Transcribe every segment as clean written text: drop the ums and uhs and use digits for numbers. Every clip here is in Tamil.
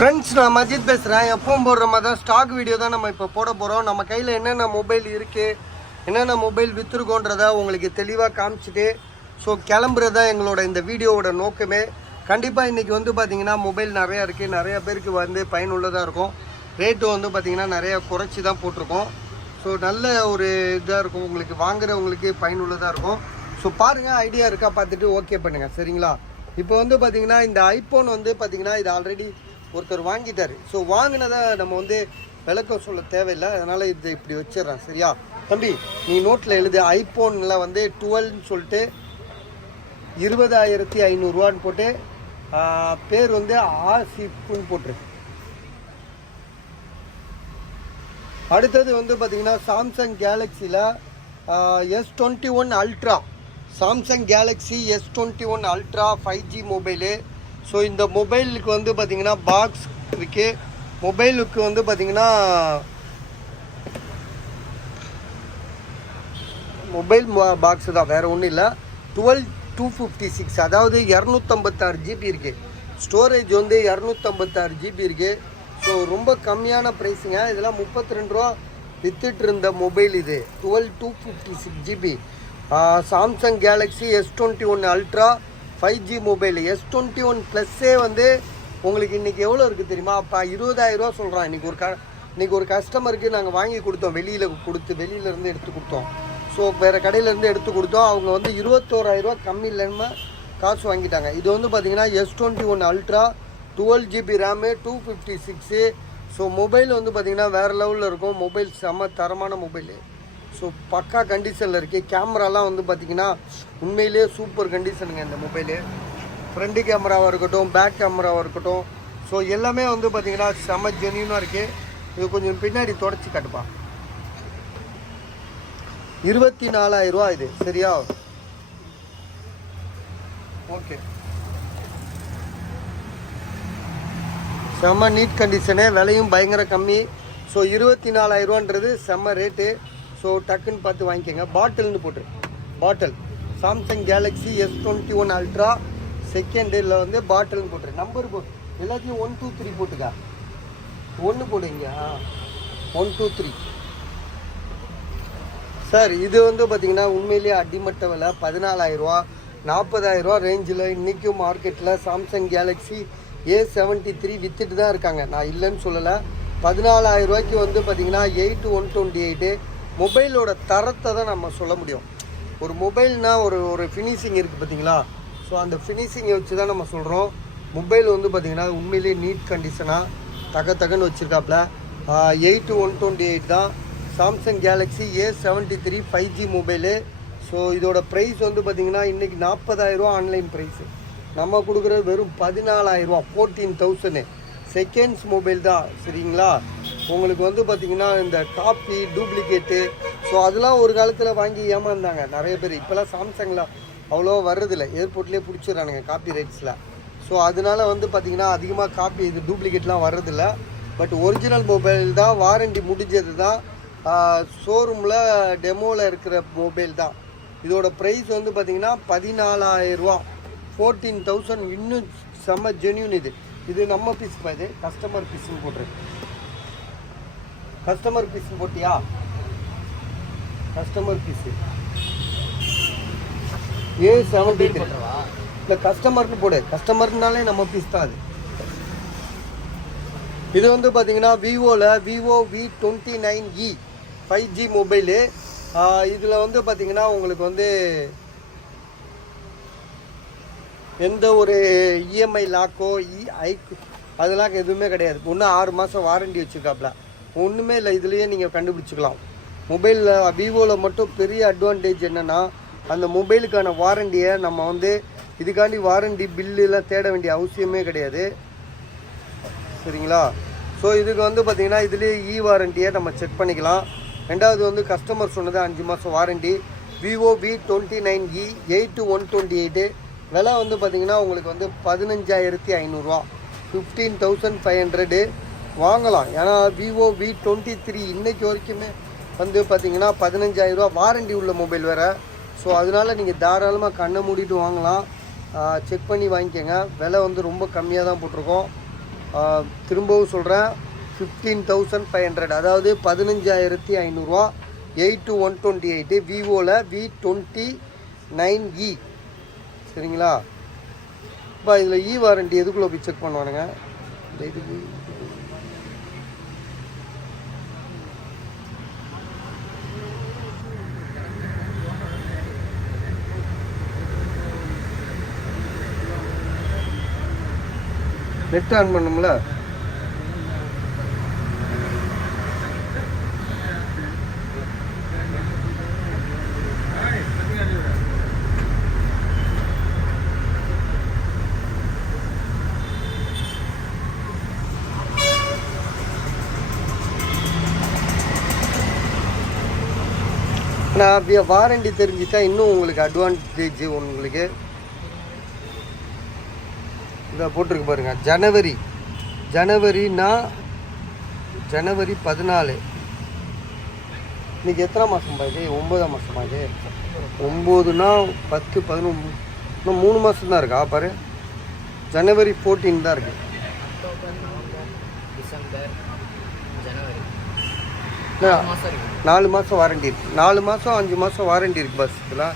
ஃப்ரெண்ட்ஸ், நான் மஜித் பேசுகிறேன். எப்பவும் போடுற மாதிரி தான் ஸ்டாக் வீடியோ தான் நம்ம இப்போ போட போகிறோம். நம்ம கையில் என்னென்ன மொபைல் இருக்குது, என்னென்ன மொபைல் விற்றுருக்கோன்றதை உங்களுக்கு தெளிவாக காமிச்சிட்டு ஸோ கிளம்புறதா எங்களோட இந்த வீடியோவோட நோக்கமே. கண்டிப்பாக இன்றைக்கி வந்து பார்த்திங்கன்னா மொபைல் நிறையா இருக்குது, நிறையா பேருக்கு வந்து பயனுள்ளதாக இருக்கும். ரேட்டு வந்து பார்த்திங்கன்னா நிறையா குறைச்சி தான் போட்டிருக்கோம். ஸோ நல்ல ஒரு இதாக இருக்கும், உங்களுக்கு வாங்குறவங்களுக்கு பயனுள்ளதாக இருக்கும். ஸோ பாருங்கள், ஐடியா இருக்கா பார்த்துட்டு ஓகே பண்ணுங்கள், சரிங்களா? இப்போ வந்து பார்த்திங்கன்னா இந்த ஐஃபோன் வந்து பார்த்திங்கன்னா இது ஆல்ரெடி ஒருத்தர் வாங்கிட்டார். ஸோ வாங்கினதை நம்ம வந்து விளக்கம் சொல்ல தேவையில்லை, அதனால் இது இப்படி வச்சிடறேன். சரியா தம்பி, நீ நோட்டில் எழுது. ஐஃபோனில் வந்து 12ன்னு சொல்லிட்டு 20,500 போட்டு பேர் வந்து ஆசிஃப்னு போட்டுரு. அடுத்தது வந்து பார்த்திங்கன்னா சாம்சங் கேலக்ஸியில் S21 ultra, Samsung Galaxy S21 ultra 5G mobile. So இந்த மொபைலுக்கு வந்து பார்த்திங்கன்னா பாக்ஸ் இருக்குது. மொபைலுக்கு வந்து பார்த்திங்கன்னா மொபைல் பாக்ஸு தான், வேறு ஒன்றும் இல்லை. 12256, அதாவது 256 GB இருக்குது. ஸ்டோரேஜ் வந்து 256 GB இருக்குது. ஸோ ரொம்ப கம்மியான ப்ரைஸுங்க. இதெல்லாம் 32 ரூபா வித்துட்டு இருந்த மொபைல் இது. 12256 GB Samsung Galaxy S21 ultra 5G mobile. S21 ப்ளஸ்ஸே வந்து உங்களுக்கு இன்றைக்கி எவ்வளோ இருக்குது தெரியுமா? அப்போ 20,000 ரூபா சொல்கிறான். இன்றைக்கி ஒரு கஸ்டமருக்கு நாங்கள் வாங்கி கொடுத்தோம், வெளியிலேருந்து எடுத்து கொடுத்தோம். ஸோ வேறு கடையிலேருந்து எடுத்து கொடுத்தோம். அவங்க வந்து 21,000 ரூபா கம்மி இல்லாமல் காசு வாங்கிட்டாங்க. இது வந்து பார்த்திங்கன்னா S21 ultra 12 GB RAM 256. So mobile வந்து பார்த்திங்கன்னா வேறு லெவலில் இருக்கும். மொபைல் செம்ம தரமான மொபைலு. ஸோ பக்கா கண்டிஷனில் இருக்குது. கேமராலாம் வந்து பார்த்திங்கன்னா உண்மையிலே சூப்பர் கண்டிஷனுங்க இந்த மொபைலு. ஃப்ரண்ட்டு கேமராவாக இருக்கட்டும், பேக் கேமராவாக இருக்கட்டும், ஸோ எல்லாமே வந்து பார்த்திங்கன்னா செம்ம ஜென்யூனாக இருக்குது. இது கொஞ்சம் பின்னாடி தொடச்சி காட்டுப்பா. 24,000 ரூபா இது, சரியா? ஓகே, செம்ம நீட் கண்டிஷனு, விலையும் பயங்கர கம்மி. ஸோ 24,000 ரூபான்றது செம்ம ரேட்டு. ஸோ டக்குன்னு பார்த்து வாங்கிக்கோங்க. பாட்டில்னு போட்டு, பாட்டில் சாம்சங் கேலக்ஸி S21 அல்ட்ரா செகண்டில் வந்து பாட்டில்னு போட்டுரு. நம்பர் எல்லாத்தையும் 1 2 3 போட்டுக்கா. 1 போடுங்க. 1 2 3 சார். இது வந்து பார்த்திங்கன்னா உண்மையிலேயே அடிமட்ட விலை 14,000 ரூபா, 40,000 ரூபா ரேஞ்சில் இன்றைக்கும் மார்க்கெட்டில் சாம்சங் கேலக்ஸி A73 விற்றுட்டு தான் இருக்காங்க. நான் இல்லைன்னு சொல்லலை. 14,000 ரூபாய்க்கு வந்து பார்த்திங்கன்னா 8/128 மொபைலோட தரத்தை தான் நம்ம சொல்ல முடியும். ஒரு மொபைல்னால் ஒரு ஃபினிஷிங் இருக்குது பார்த்தீங்களா? ஸோ அந்த ஃபினிஷிங்கை வச்சு தான் நம்ம சொல்கிறோம். மொபைல் வந்து பார்த்திங்கன்னா உண்மையிலேயே நீட் கண்டிஷனாக தகன்னு வச்சுருக்காப்புல. 8/128 தான் Samsung Galaxy A73 5G mobile. So இதோட ப்ரைஸ் வந்து பார்த்திங்கன்னா இன்றைக்கி 40,000 ரூபா ஆன்லைன் ப்ரைஸு. நம்ம கொடுக்குறது வெறும் 14,000 ரூபா, 14,000. செகண்ட்ஸ் மொபைல் தான், சரிங்களா? உங்களுக்கு வந்து பார்த்திங்கன்னா இந்த காப்பி டூப்ளிகேட்டு, ஸோ அதெல்லாம் ஒரு காலத்தில் வாங்கி ஏமாந்தாங்க நிறைய பேர். இப்போலாம் சாம்சங்கில் அவ்வளோ வர்றதில்லை, ஏர்போர்ட்லேயே பிடிச்சிடுறானுங்க காப்பி ரைட்ஸில். ஸோ அதனால வந்து பார்த்திங்கன்னா அதிகமாக காப்பி இது டூப்ளிகேட்லாம் வர்றதில்லை. பட் ஒரிஜினல் மொபைல் தான், வாரண்டி முடிஞ்சது தான், ஷோரூமில் டெமோவில் இருக்கிற மொபைல் தான். இதோட ப்ரைஸ் வந்து பார்த்திங்கன்னா 14,000 ரூபா, 14,000. இன்னும் செம்ம ஜென்யூன் இது. இது நம்ம பீஸ், இது கஸ்டமர் பீஸ்ன்னு போட்டுரு. கஸ்டமர் பீஸ் போட்டியா? கஸ்டமர் பீஸு A73 இல்லை, கஸ்டமர்னு போடு. கஸ்டமர்னாலே நம்ம பீஸ் தான் அது. இது வந்து பார்த்தீங்கன்னா விவோவில் விவோ V29e 5G மொபைலு. இதில் வந்து பார்த்திங்கன்னா உங்களுக்கு வந்து எந்த ஒரு இஎம்ஐ லாக்கோ அதெல்லாம் எதுவுமே கிடையாது. ஒன்று 6 மாதம் வாரண்டி வச்சுருக்காப்புல, ஒன்றுமே இல்லை. இதுலேயே நீங்கள் கண்டுபிடிச்சிக்கலாம். மொபைலில் விவோவில் மட்டும் பெரிய அட்வான்டேஜ் என்னென்னா, அந்த மொபைலுக்கான வாரண்டியை நம்ம வந்து இதுக்காண்டி வாரண்டி பில்லுலாம் தேட வேண்டிய அவசியமே கிடையாது, சரிங்களா? ஸோ இதுக்கு வந்து பார்த்திங்கன்னா இதுலேயே வாரண்டியை நம்ம செக் பண்ணிக்கலாம். ரெண்டாவது வந்து கஸ்டமர் சொன்னது 5 மாதம் வாரண்டி. Vivo V29e 8/128. விலை வந்து பார்த்திங்கன்னா உங்களுக்கு வந்து 15,500 ரூபா, 15,500 வாங்கலாம். ஏன்னா விவோ V23 இன்றைக்கி வரைக்குமே வந்து பார்த்திங்கன்னா 15,000 ரூபா வாரண்டி உள்ள மொபைல் வேறு. ஸோ அதனால் நீங்கள் தாராளமாக கண்ணை மூடிட்டு வாங்கலாம். செக் பண்ணி வாங்கிக்கோங்க. விலை வந்து ரொம்ப கம்மியாக தான் போட்டிருக்கோம். திரும்பவும் சொல்கிறேன் 15,500, அதாவது 15,500 82128 விவோவில் V29e. சரிங்களா? இப்போ இதில் வாரண்டி எதுக்குள்ளே போய் செக் பண்ணுவானுங்க? இதுக்கு நெட் ஆன் பண்ணும்ல. நான் வாரண்டி தெரிஞ்சுட்டா இன்னும் உங்களுக்கு அட்வான்டேஜ். உங்களுக்கு இதை போட்டிருக்கு பாருங்க, ஜனவரினா ஜனவரி 14. இன்னைக்கு எத்தனை மாதம் இது? 9ஆம் மாதமா இது? 9னா 10 11 இன்னும் 3 மாதம் தான் இருக்கா பாரு. ஜனவரி 14 தான் இருக்கு. 4 மாதம் வாரண்டி இருக்குது. 4 மாதம் 5 மாதம் வாரண்டி இருக்குது பஸ். இதில்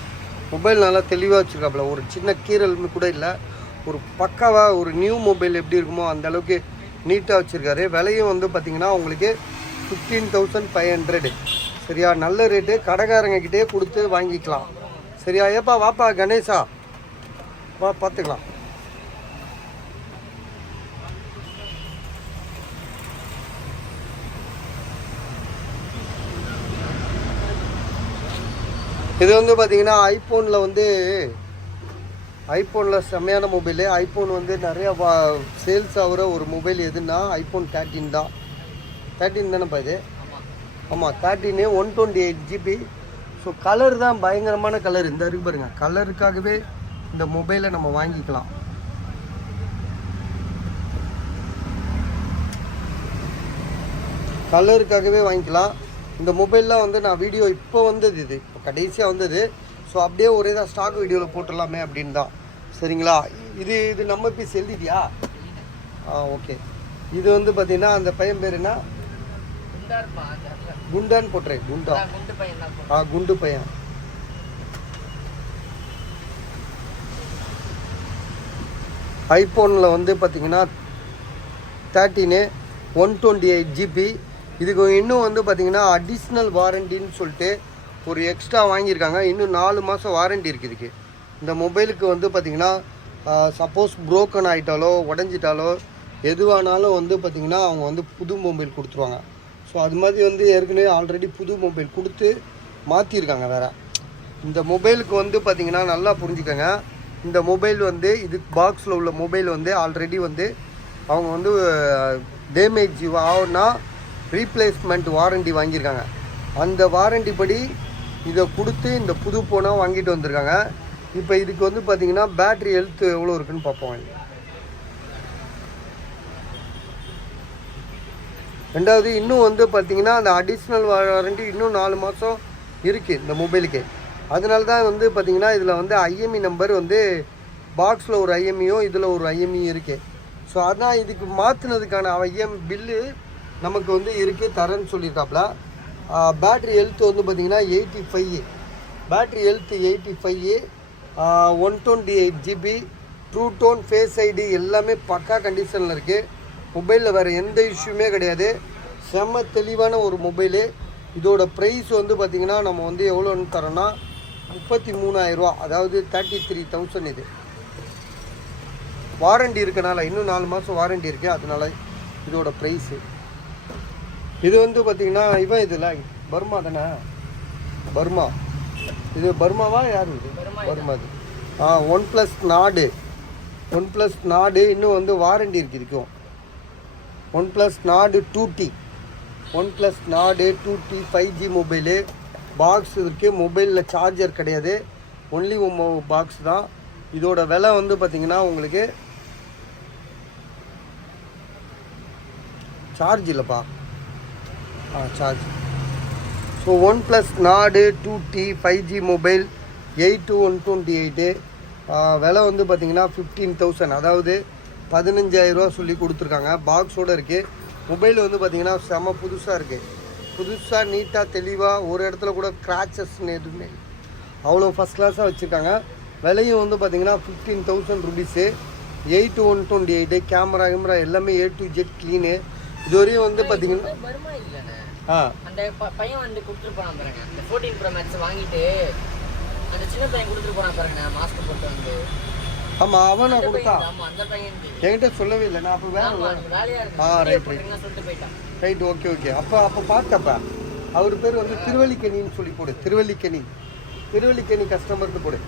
மொபைல் நல்லா தெளிவாக வச்சுருக்காப்புல. ஒரு சின்ன கீரல்னு கூட இல்லை. ஒரு பக்காவாக ஒரு நியூ மொபைல் எப்படி இருக்குமோ அந்த அளவுக்கு நீட்டாக வச்சுருக்காரு. விலையும் வந்து பார்த்திங்கன்னா உங்களுக்கு 15,500. சரியா? நல்ல ரேட்டு. கடைக்காரங்கக்கிட்டே கொடுத்து வாங்கிக்கலாம். சரியா? ஏப்பா வாப்பா கணேஷா வா பார்த்துக்கலாம். இது வந்து பார்த்திங்கன்னா ஐஃபோனில் செம்மையான மொபைலு. ஐஃபோன் வந்து நிறையா சேல்ஸ் ஆகிற ஒரு மொபைல் எதுன்னா ஐஃபோன் 13 தான். 13 தானேப்பா இது? ஆமாம் 13 128 GB. ஸோ கலர் தான் பயங்கரமான கலர். இந்த இருக்கு பாருங்க, கலருக்காகவே இந்த மொபைலை நம்ம வாங்கிக்கலாம். கலருக்காகவே வாங்கிக்கலாம். இந்த மொபைல்லாம் வந்து நான் வீடியோ இப்போ வந்தது, இது இப்போ கடைசியாக வந்தது. ஸோ அப்படியே ஒரே தான் ஸ்டாக் வீடியோவில் போட்டுடலாமே அப்படின்னு தான். சரிங்களா? இது நம்ம பீஸ் எழுதிட்டியா? ஓகே. இது வந்து பார்த்தீங்கன்னா அந்த பையன் பேர் என்ன? குண்டான்னு போட்டுறேன். குண்டு பையன். ஐஃபோனில் வந்து பார்த்தீங்கன்னா 13 128 GB. இதுக்கு இன்னும் வந்து பார்த்திங்கன்னா அடிஷ்னல் வாரண்டின்னு சொல்லிட்டு ஒரு எக்ஸ்ட்ரா வாங்கியிருக்காங்க. இன்னும் 4 மாதம் வாரண்டி இருக்குது இதுக்கு. இந்த மொபைலுக்கு வந்து பார்த்திங்கன்னா சப்போஸ் புரோக்கன் ஆகிட்டாலோ உடஞ்சிட்டாலோ எதுவானாலும் வந்து பார்த்திங்கன்னா அவங்க வந்து புது மொபைல் கொடுத்துருவாங்க. ஸோ அது மாதிரி வந்து ஏற்கனவே ஆல்ரெடி புது மொபைல் கொடுத்து மாற்றிருக்காங்க வேறு. இந்த மொபைலுக்கு வந்து பார்த்திங்கன்னா நல்லா புரிஞ்சுக்கோங்க. இந்த மொபைல் வந்து இது பாக்ஸில் உள்ள மொபைல் வந்து ஆல்ரெடி வந்து அவங்க வந்து டேமேஜ் ஆகுனா ரீப்ளேஸ்மெண்ட் வாரண்டி வாங்கியிருக்காங்க. அந்த வாரண்டி படி இதை கொடுத்து இந்த புது ஃபோனாக வாங்கிட்டு வந்திருக்காங்க. இப்போ இதுக்கு வந்து பார்த்திங்கன்னா பேட்ரி ஹெல்த் எவ்வளோ இருக்குன்னு பார்ப்போம். ரெண்டாவது இன்னும் வந்து பார்த்திங்கன்னா அந்த அடிஷ்னல் வாரண்டி இன்னும் 4 மாதம் இருக்குது இந்த மொபைலுக்கு. அதனால தான் வந்து பார்த்திங்கன்னா இதில் வந்து ஐஎம்இ நம்பர் வந்து பாக்ஸில் ஒரு ஐஎம்இயும் இதில் ஒரு ஐஎம்இ இருக்குது. ஸோ அதான் இதுக்கு மாற்றினதுக்கான பில்லு நமக்கு வந்து இருக்குது தரேன்னு சொல்லியிருக்காப்புல. பேட்ரி ஹெல்த் வந்து பார்த்திங்கன்னா 85. Battery health 85, 128 GB, true tone, face ID எல்லாமே பக்கா கண்டிஷனில் இருக்குது. மொபைலில் வேறு எந்த இஷ்யூமே கிடையாது. செம்ம தெளிவான ஒரு மொபைலு. இதோட ப்ரைஸ் வந்து பார்த்திங்கன்னா நம்ம வந்து எவ்வளோன்னு தரோன்னா 33,000 அதாவது 33,000. இது வாரண்டி இருக்கனால இன்னும் 4 மாதம் வாரண்டி இருக்குது. அதனால இதோட ப்ரைஸு. இது வந்து பார்த்திங்கன்னா இவன் இதில் பர்மா தானே? பர்மா. இது பர்மாவா யார் இது? பர்மா. இது ஒன் ப்ளஸ் நாடு இன்னும் வந்து வாரண்டி இருக்குது இதுக்கும். ஒன் ப்ளஸ் நாடு 2T 5G மொபைலு. பாக்ஸ் இருக்குது. மொபைலில் சார்ஜர் கிடையாது, ஒன்லி பாக்ஸ் தான். இதோட விலை வந்து பார்த்திங்கன்னா உங்களுக்கு சார்ஜ் இல்லைப்பா, சார்ஜ். ஸோ ஒன் ப்ளஸ் நாடு 2T 5G மொபைல் 82128. விலை வந்து பார்த்திங்கன்னா 15,000, அதாவது 15,000 ரூபா சொல்லி கொடுத்துருக்காங்க. பாக்ஸோடு இருக்குது. மொபைல் வந்து பார்த்திங்கன்னா செம்ம புதுசாக இருக்குது. புதுசாக நீட்டாக தெளிவாக ஒரு இடத்துல கூட கிராச்சஸ்ன்னு எதுவுமே அவ்வளோ ஃபஸ்ட் கிளாஸாக வச்சுருக்காங்க. விலையும் வந்து பார்த்திங்கன்னா 15,000 ருபீஸு. 8128 கேமரா எல்லாமே A to Z க்ளீனு. இதுவரையும் வந்து பார்த்தீங்கன்னா அந்த பையன் வந்து கொடுத்துட்டு போனான் பாருங்க, அந்த 14 Pro Max வாங்கிட்டு அந்த சின்ன பையன் கொடுத்துட்டு போனான் பாருங்க, மாஸ்க் போட்டு வந்து. ஆமாம், அவன் நான் கொடுத்தா அந்த பையன் என்கிட்ட சொல்லவே இல்லை. நான் அப்போ வேலையா ரைட் சொல்லிட்டு போயிட்டான். Right, okay. அப்போ பார்த்தப்ப அவர் பேர் வந்து திருவல்லிக்கணின்னு சொல்லி போடு. திருவல்லிக்கணி கஸ்டமருக்கு போடு.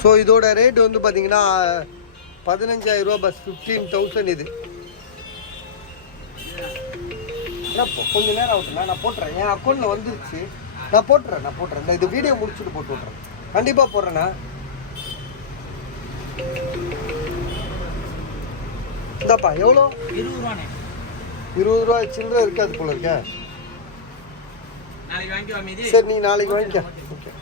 ஸோ இதோட ரேட் வந்து பார்த்தீங்கன்னா 15,000 ரூபா பஸ் 15,000 இது. கொஞ்சம் நேரம் ஆகுதுண்ணா, நான் போட்டுறேன். என் அக்கௌண்ட்டில் வந்துருச்சு. நான் போட்டுறேன். இந்த வீடியோ முடிச்சுட்டு போட்டு விட்றேன். கண்டிப்பாக போடுறேண்ணா. இந்தாப்பா எவ்வளோ? 20 ரூபா சில்லறை இருக்காது போல இருக்க. சரி, நீ நாளைக்கு வாங்கிக்க. ஓகே.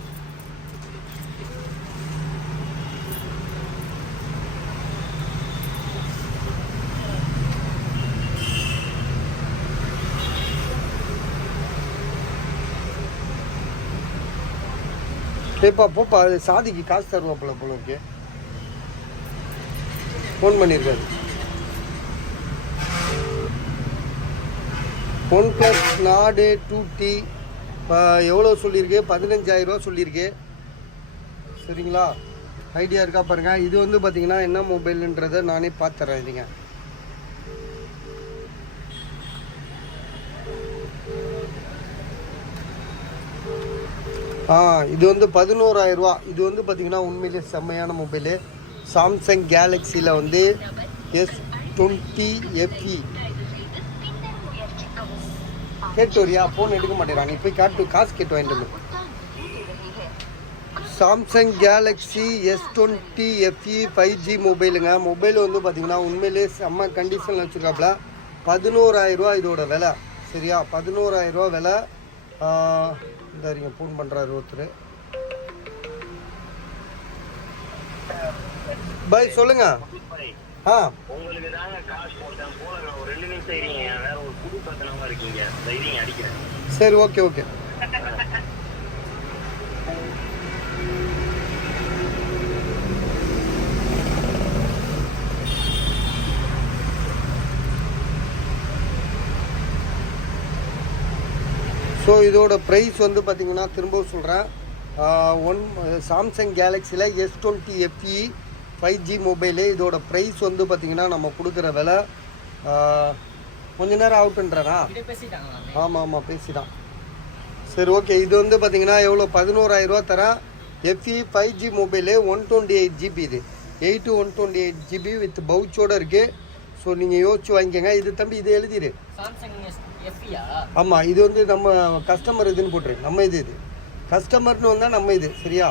போப்பா சாதிக்கு காசு தருவாப்புல போல இருக்கு. ஃபோன் பண்ணியிருக்காரு. OnePlus Nord 2T எவ்வளோ சொல்லியிருக்கு? 15,000 ரூபா சொல்லியிருக்கு. சரிங்களா? ஐடியா இருக்கா பாருங்க. இது வந்து பார்த்தீங்கன்னா என்ன மொபைலுன்றதை நானே பார்த்துறேன். இதுங்க இது வந்து 11,000 ரூபா. இது வந்து பார்த்தீங்கன்னா உண்மையிலே செம்மையான மொபைலு. சாம்சங் கேலக்ஸியில் வந்து S20 FE. கேட்டு வரியா? ஃபோன் எடுக்க மாட்டேறாங்க. இப்போ காசு கேட்டு வாங்கிட்டு. Samsung Galaxy S20 FE 5G மொபைலுங்க. மொபைல் வந்து பார்த்தீங்கன்னா உண்மையிலே செம்ம கண்டிஷனில் வச்சுருக்காப்புல. 11,000 ரூபா இதோட விலை. சரியா? 11,000 ரூபா விலை. இந்த ஃபோன் பண்ணுறாரு ஒருத்தர். பாய் சொல்லுங்க. உங்களுக்கு தாங்க காசு போட்டேன். போல ஒரு 2 நிமிஷம் இருங்க. வேற ஒரு புது பத்தனமா இருக்கீங்க. தைரியம் அடிக்கிறேன். சரி, ஓகே. ஸோ இதோட ப்ரைஸ் வந்து பார்த்திங்கன்னா திரும்பவும் சொல்கிறேன். சாம்சங் கேலக்ஸியில் S20 FE 5G மொபைலு. இதோட ப்ரைஸ் வந்து பார்த்திங்கன்னா நம்ம கொடுக்குற விலை கொஞ்ச நேரம் அவுட்டுன்றா. ஆமாம் பேசிட்டான். சரி, ஓகே. இது வந்து பார்த்திங்கன்னா எவ்வளோ? 11,000 ரூபா தரேன். FE 5G mobile 128 GB. இது 128 GB வித் பவுச்சோடு இருக்குது. ஸோ நீங்கள் யோசிச்சு வாங்கிக்கோங்க. இது தம்பி இது எழுதிடு. ஆமாம், இது வந்து நம்ம கஸ்டமர் இதுன்னு போட்டுரு. நம்ம இது கஸ்டமர்னு வந்தால் நம்ம இது. சரியா?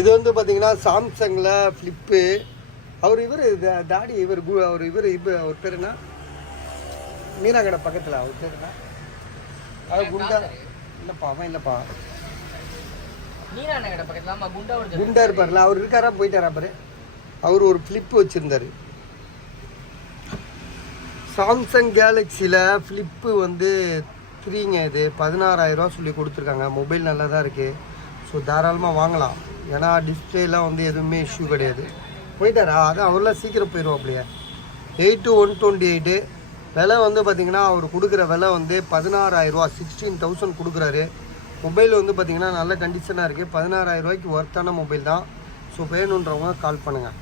இது வந்து பார்த்தீங்கன்னா சாம்சங்கில் ஃப்ளிப்பு. தாடி அவர் பேர் என்ன? மீனா கடை பக்கத்தில் அவர் பேர் என்ன? அது குண்டா இல்லைப்பா. குண்டா இருப்பார்ல, அவர் இருக்காரா? போயிட்டாரா பாரு. அவர் ஒரு ஃப்ளிப் வச்சுருந்தார். சாம்சங் கேலக்ஸியில் ஃப்ளிப்பு வந்து 3ங்க. இது 16,000 ரூபா சொல்லி கொடுத்துருக்காங்க. மொபைல் நல்லா தான் இருக்குது. ஸோ தாராளமாக வாங்கலாம். ஏன்னா டிஸ்பிளேலாம் வந்து எதுவுமே இஷ்யூ கிடையாது. போயிட்டாரா? அது அவரெலாம் சீக்கிரம் போயிடுவோம். அப்படியே 8128 விலை வந்து பார்த்திங்கன்னா அவர் கொடுக்குற விலை வந்து 16,000 ரூபா. 16,000 கொடுக்குறாரு. மொபைல் வந்து பார்த்திங்கன்னா நல்ல கண்டிஷனாக இருக்குது. 16,000 ரூபாய்க்கு ஒர்த்தான மொபைல் தான். ஸோ வேணுன்றவங்க கால் பண்ணுங்கள்.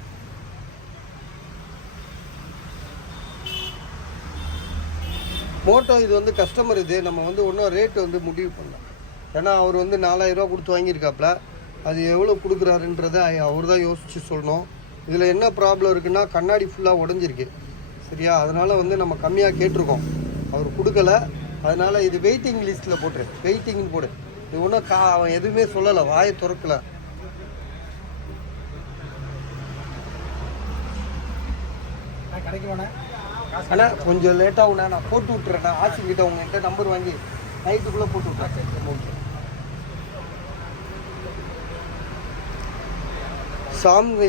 மோட்டோ இது வந்து கஸ்டமர் இது. நம்ம வந்து ஒன்றும் ரேட்டு வந்து முடிவு பண்ணலாம். ஏன்னா அவர் வந்து 4,000 ரூபா கொடுத்து வாங்கியிருக்காப்புல. அது எவ்வளோ கொடுக்குறாருன்றதை அவர் தான் யோசித்து சொல்லணும். இதில் என்ன ப்ராப்ளம் இருக்குன்னா கண்ணாடி ஃபுல்லாக உடஞ்சிருக்கு. சரியா? அதனால் வந்து நம்ம கம்மியாக கேட்டிருக்கோம். அவர் கொடுக்கல. அதனால் இது வெயிட்டிங் லிஸ்ட்டில் போட்டுரு. வெயிட்டிங்னு போடு. இது ஒன்றும் அவன் எதுவுமே சொல்லலை, வாயை திறக்கலை. கடைக்கு ஆனால் கொஞ்சம் லேட்டாகுண்ணா, நான் போட்டு விட்டுறேண்ணா. ஆசிக்கிட்ட உங்கள்கிட்ட நம்பர் வாங்கி நைட்டுக்குள்ளே போட்டு விட்றேன். ஓகே.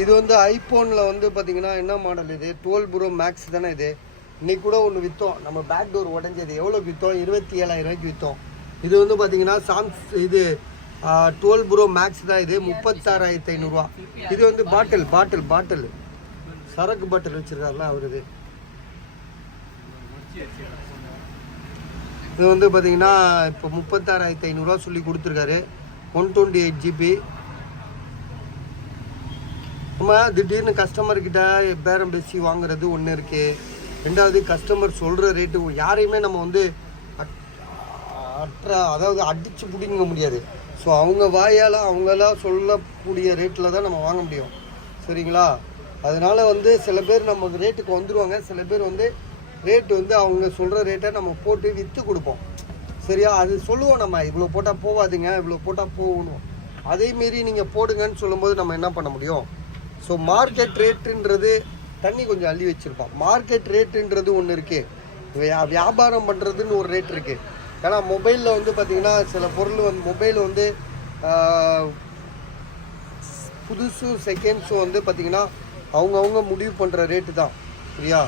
இது வந்து ஐஃபோனில் வந்து பார்த்தீங்கன்னா என்ன மாடல் இது? 12 Pro Max தானே இது? இன்னைக்கு கூட ஒன்று விற்றோம், நம்ம பேக் டோர் உடஞ்சது. எவ்வளோக்கு விற்றோம்? 27,000 விற்றோம். இது வந்து பார்த்தீங்கன்னா இது 12 Pro Max தான். இது 36,500. இது வந்து பாட்டில் சரக்கு பாட்டில் வச்சுருக்காருல அவர். இது வந்து பார்த்தீங்கன்னா இப்போ 36,500 சொல்லி கொடுத்துருக்காரு. 128 GB. நம்ம திடீர்னு கஸ்டமர்கிட்ட பேரம் பேசி வாங்குறது ஒன்று இருக்குது. ரெண்டாவது கஸ்டமர் சொல்கிற ரேட்டு யாரையுமே நம்ம வந்து அதாவது அடித்து பிடிங்க முடியாது. ஸோ அவங்க வாயால் அவங்களாம் சொல்லக்கூடிய ரேட்டில் தான் நம்ம வாங்க முடியும். சரிங்களா? அதனால் வந்து சில பேர் நமக்கு ரேட்டுக்கு வந்துடுவாங்க, சில பேர் வந்து ரேட்டு வந்து அவங்க சொல்கிற ரேட்டை நம்ம போட்டு விற்று கொடுப்போம். சரியா? அது சொல்லுவோம், நம்ம இவ்வளோ போட்டால் போகாதுங்க, இவ்வளோ போட்டால் போகணும். அதேமாரி நீங்கள் போடுங்கன்னு சொல்லும்போது நம்ம என்ன பண்ண முடியும்? ஸோ மார்க்கெட் ரேட்டுன்றது தண்ணி கொஞ்சம் அள்ளி வச்சுருப்பான். மார்க்கெட் ரேட்டுன்றது ஒன்று இருக்குது, வியாபாரம் பண்ணுறதுன்னு ஒரு ரேட் இருக்குது. ஏன்னா மொபைலில் வந்து பார்த்திங்கன்னா சில பொருள் வந்து மொபைல் வந்து புதுசும் செகண்ட்ஸும் வந்து பார்த்திங்கன்னா அவங்கவுங்க முடிவு பண்ணுற ரேட்டு தான். சரியா?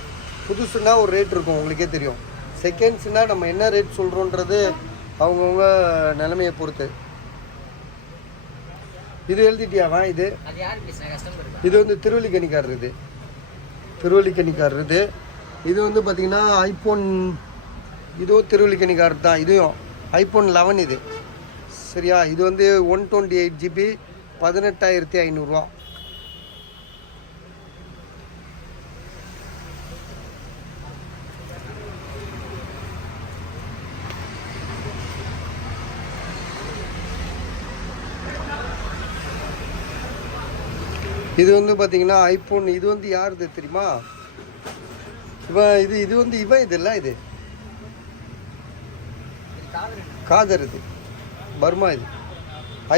புதுசுன்னா ஒரு ரேட் இருக்கும், உங்களுக்கே தெரியும். செகண்ட்ஸ்னால் நம்ம என்ன ரேட் சொல்கிறோன்றது அவங்கவுங்க நிலைமையை பொறுத்து. இது எழுதிட்டியாவா? இது வந்து திருவல்லிக்கணிக்காரர். இது வந்து பார்த்திங்கன்னா ஐஃபோன், இதுவும் திருவல்லிக்கணிக்காரர் தான். இதுவும் ஐஃபோன் 11 இது. சரியா? இது வந்து 128 GB 18,500. இது வந்து பார்த்தீங்கன்னா ஐஃபோன். இது வந்து யாருது தெரியுமா? இது வந்து இல்லை, இது காதர். இது பர்மா. இது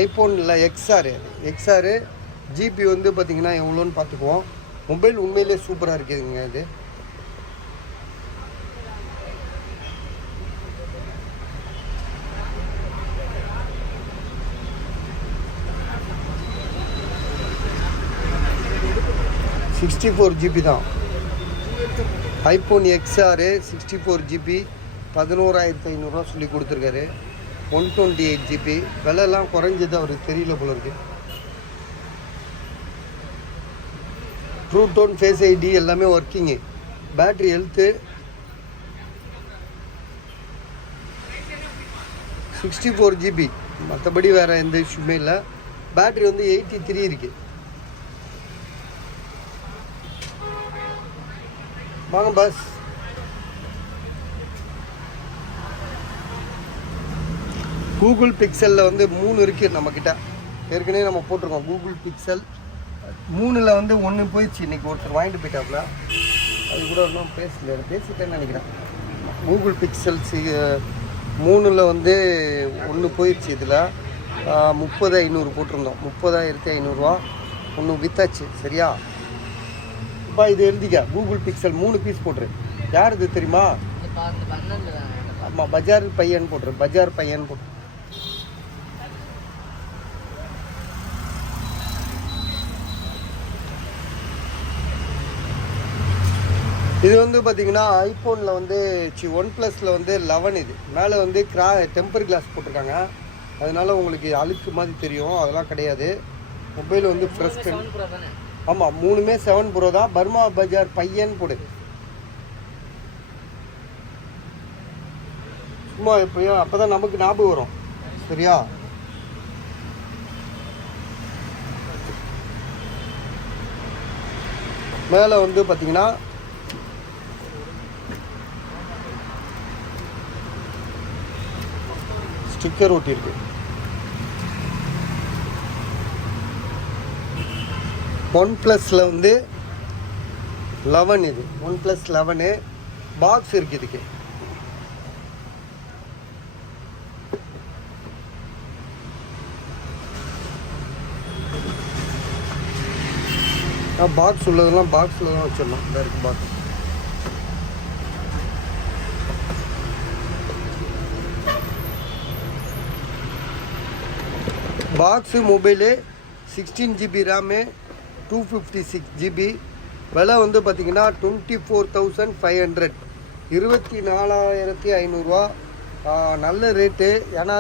ஐஃபோன் இல்லை, எக்ஸ்ஆர். ஜிபி வந்து பார்த்தீங்கன்னா எவ்வளோன்னு பார்த்துக்குவோம். மொபைல் உண்மையிலே சூப்பராக இருக்குதுங்க. இது $64 GB தான். ஐஃபோன் எக்ஸ்ஆர் 64 GB 11,500 சொல்லி கொடுத்துருக்காரு. 128 GB. விலைலாம் குறைஞ்சது அவருக்கு தெரியல போல இருக்கு. ட்ரூ டோன், ஃபேஸ் ஐடி எல்லாமே ஒர்க்கிங்கு. Battery health 64 GB. மற்றபடி வேறு எந்த இஷ்யூமே இல்லை. பேட்ரி வந்து 83 இருக்குது. வாங்க பஸ். கூகுள் பிக்சலில் வந்து 3 இருக்குது நம்மக்கிட்ட. ஏற்கனவே நம்ம போட்டிருக்கோம் கூகுள் பிக்சல் 3ல் வந்து 1 போயிடுச்சு. இன்றைக்கி ஒருத்தர் வாங்கிட்டு போயிட்டாப்புல. அது கூட இன்னும் பேசிட்டேன்னு நினைக்கிறேன். கூகுள் பிக்சல் 3ல் வந்து 1 போயிடுச்சு. இதில் 30,500 போட்டிருந்தோம். 30,500 ஒன்று வித்தாச்சு. சரியா? இப்போ இது எழுதிக்க, கூகுள் பிக்சல் 3 பீஸ் போட்டுரு. யார் இது தெரியுமா? ஆமாம், பஜார் பையன் போட்டுரு. இது வந்து பார்த்தீங்கன்னா ஐஃபோனில் வந்து OnePlusல வந்து 11. இது மேலே வந்து டெம்பர் கிளாஸ் போட்டிருக்காங்க. அதனால உங்களுக்கு அழுக்கு மாதிரி தெரியும், அதெல்லாம் கிடையாது. மொபைல் வந்து ஃப்ரெஷ். ஆமாம், 3மே 7 Pro தான். பர்மா பஜார் பையன் போடு. சும்மா எப்பயோ அப்போ தான் நமக்கு ஞாபகம் வரும். சரியா? மேலே வந்து பார்த்தீங்கன்னா ஸ்டிக்கர் ஒட்டியிருக்கு. OnePlusல வந்து 11. இது OnePlus 11 பாக்ஸ் இருக்குது. இதுக்கு பாக்ஸ் உள்ளதெல்லாம் பாக்ஸில் தான் வச்சிடலாம். இந்த இருக்குது box. Box mobile 16 GB RAM 256 GB. விலை வந்து பார்த்திங்கன்னா 24,500, 24,500 நல்ல ரேட்டு. ஏன்னா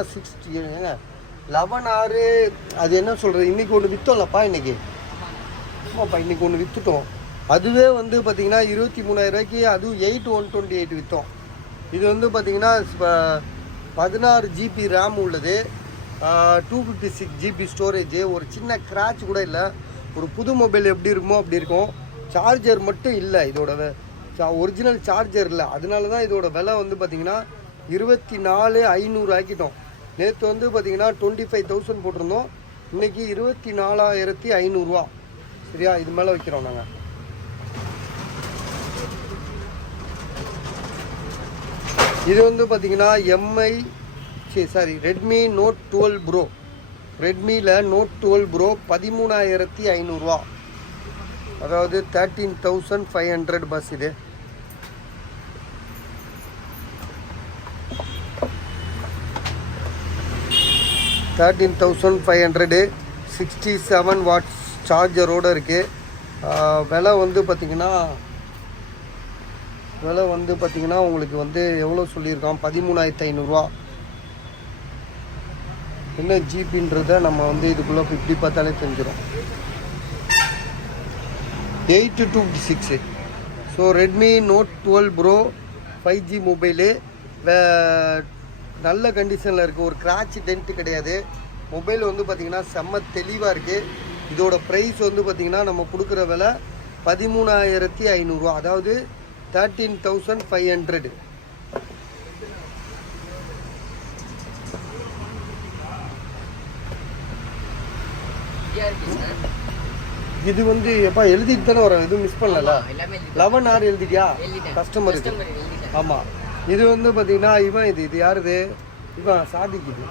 11 அது என்ன சொல்கிறது, இன்றைக்கி ஒன்று விற்றோம்லப்பா, இன்றைக்கி ஆமாப்பா இன்றைக்கி ஒன்று விற்றுட்டோம். அதுவே வந்து பார்த்திங்கன்னா 23,000 அதுவும் 8/128 விற்றோம். இது வந்து பார்த்திங்கன்னா 16 GB ரேம் உள்ளது, 256 GB ஸ்டோரேஜு. ஒரு சின்ன கிராச் கூட இல்லை. ஒரு புது மொபைல் எப்படி இருக்குமோ அப்படி இருக்கும். சார்ஜர் மட்டும் இல்லை, இதோட ஒரிஜினல் சார்ஜர் இல்லை. அதனால தான் இதோட விலை வந்து பார்த்திங்கன்னா 24,500 ஆக்கிட்டோம். நேற்று வந்து பார்த்திங்கன்னா 25,000 போட்டிருந்தோம், இன்றைக்கி 24,500. சரியா, இது மேலே வைக்கிறோம் நாங்கள். இது வந்து பார்த்திங்கன்னா ரெட்மி நோட் 12 ப்ரோ. ரெட்மியில் நோட் 12 ப்ரோ 13,500, அதாவது 13,500 பஸ். இது $13,500 67 வாட்ஸ் சார்ஜரோடு இருக்குது. விலை வந்து பார்த்திங்கன்னா உங்களுக்கு வந்து எவ்வளோ சொல்லியிருக்கோம், 13,500. என்ன ஜிபின்றதை நம்ம வந்து இதுக்குள்ளே இப்படி பார்த்தாலே தெரிஞ்சிடும். 8/256. So Redmi note 12 Pro 5G mobile நல்ல கண்டிஷனில் இருக்குது. ஒரு கிராச் டென்ட்டு கிடையாது. மொபைல் வந்து பார்த்திங்கன்னா செம்ம தெளிவாக இருக்குது. இதோட ப்ரைஸ் வந்து பார்த்திங்கன்னா நம்ம கொடுக்குற விலை 13,500, அதாவது 13,500. இது வந்து எப்பா எழுதிட்டு தானே வரும், எதுவும் மிஸ் பண்ணல. 11 எழுதிட்டியா கஸ்டமருக்கு? ஆமாம். இது வந்து பார்த்தீங்கன்னா இவன் இது யாருது, இவன் சாதிக்குது.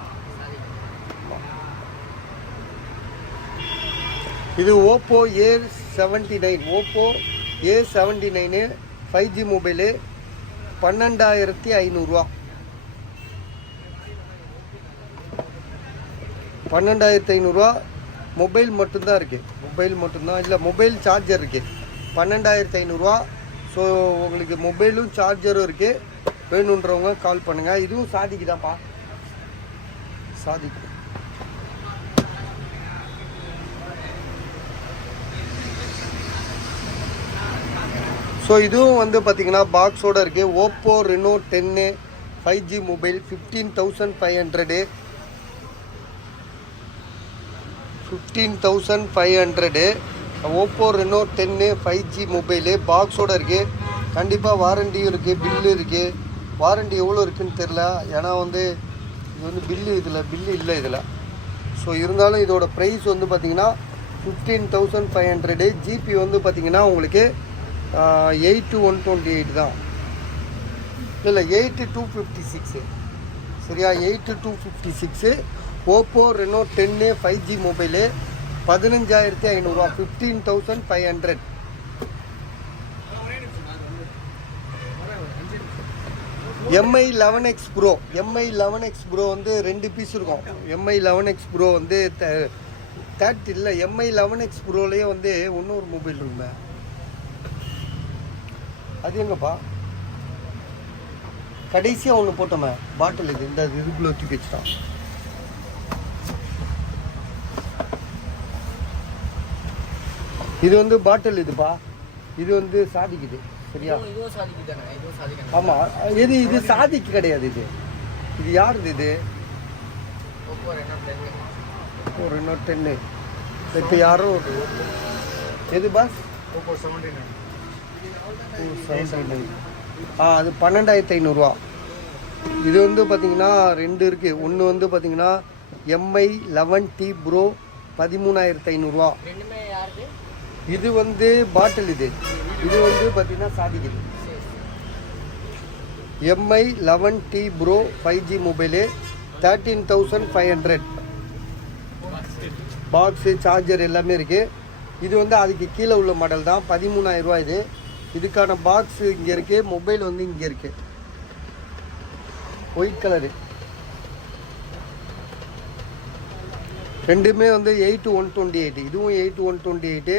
இது Oppo A79 5G mobile 12,500. 12,500 mobile மட்டும்தான் இருக்குது. மொபைல் சார்ஜர் இருக்குது. 12,500. ஸோ உங்களுக்கு மொபைலும் சார்ஜரும் இருக்குது. வேணுன்றவங்க கால் பண்ணுங்கள். இதுவும் சாதிக்குதாப்பா, சாதிக்கு. ஸோ இதுவும் வந்து பார்த்திங்கன்னா பாக்ஸோடு இருக்குது. Oppo Reno 10 5G mobile 15,500. 15,500 Oppo Reno 10 5G mobile பாக்ஸோடு இருக்குது. கண்டிப்பாக வாரண்டியும் இருக்குது, பில்லு இருக்குது. வாரண்டி எவ்வளோ இருக்குதுன்னு தெரில, ஏன்னா வந்து இது வந்து பில்லு இல்லை இதில். ஸோ இருந்தாலும் இதோட ப்ரைஸ் வந்து பார்த்திங்கன்னா 15,500. ஜிபி வந்து பார்த்திங்கன்னா உங்களுக்கு 8/128 தான், இல்லை 8/256. சரியா, 8/256. Oppo Reno 10 5G mobile 15,500, 15,500. MI 11X bro வந்து 2 பீஸ் இருக்கும். MI 11X ப்ரோ வந்து 30 இல்லை. MI 11X ப்ரோலேயே வந்து இன்னொரு மொபைல் இருக்குமே, அது எங்கப்பா? கடைசியாக ஒன்று போட்டோமே பாட்டில், இது இந்த இதுக்குள்ளே ஊற்றி வச்சுட்டான். இது வந்து பாட்டில், இதுப்பா இது வந்து சாதிக்குது. சரியா, ஆமாம். இது சாதிக்கு கிடையாது. இது யாருது? இது ஓப்போ ரெனோ 10. இப்போ யாரும் எது பாஸ்? ஓப்போ 79. அது 12,500. இது வந்து பார்த்திங்கன்னா 2 இருக்குது. ஒன்று வந்து பார்த்திங்கன்னா MI 11T ப்ரோ 13,500. இது வந்து பாட்டில். இது வந்து பார்த்திங்கன்னா சாதிக்குது. MI 11T bro 5G mobile 13,500. Box charger எல்லாமே இருக்குது. இது வந்து அதுக்கு கீழே உள்ள மாடல் தான், 13,000 இதுக்கான பாக்ஸு இங்கே இருக்குது. மொபைல் வந்து இங்கே இருக்குது, ஒயிட் கலரு. ரெண்டுமே வந்து 8/128. இதுவும் 8/128.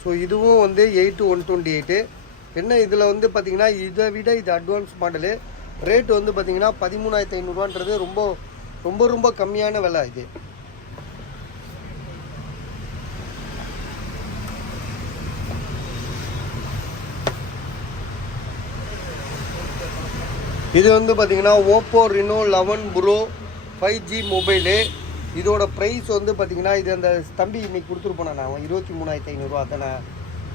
ஸோ இதுவும் வந்து 8/128. என்ன இதில் வந்து பார்த்திங்கன்னா இதை விட இது அட்வான்ஸ் மாடலு. ரேட் வந்து பார்த்திங்கன்னா 13,500 ரொம்ப ரொம்ப ரொம்ப கம்மியான விலை இது. இது வந்து பார்த்திங்கன்னா Oppo Reno 11 bro 5G mobile. இதோட ப்ரைஸ் வந்து பார்த்திங்கன்னா இது அந்த தம்பி இன்றைக்கி கொடுத்துட்டு போனேன் நான் 23,500 தானே.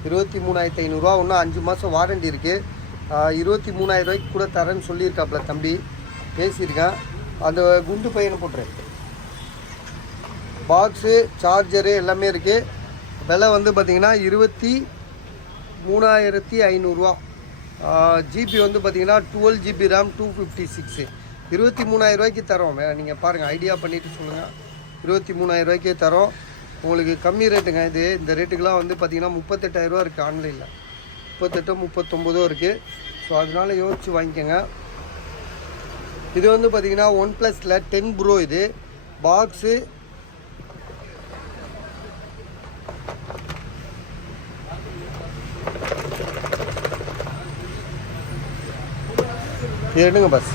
23,500 இன்னும் 5 மாதம் வாரண்டி இருக்குது. 23,000 கூட தரேன்னு சொல்லியிருக்காப்புல தம்பி, பேசியிருக்கேன். அந்த குண்டு பையனை போட்டுறேன். பாக்ஸு சார்ஜரு எல்லாமே இருக்குது. விலை வந்து பார்த்திங்கன்னா 23,500. ஜிபி வந்து பார்த்திங்கன்னா 12 GB RAM 256. 23,000 தரோம். நீங்கள் பாருங்கள், ஐடியா பண்ணிவிட்டு சொல்லுங்கள். 23,000 தரோம். உங்களுக்கு கம்மி ரேட்டுங்க இது. இந்த ரேட்டுக்கெலாம் வந்து பார்த்திங்கன்னா 38,000 இருக்குது ஆன்லைனில். 38 39 இருக்குது. ஸோ அதனால் யோசித்து வாங்கிக்கோங்க. இது வந்து பார்த்திங்கன்னா OnePlusல 10 ப்ரோ. இது பாக்ஸு எடுங்க பஸ்.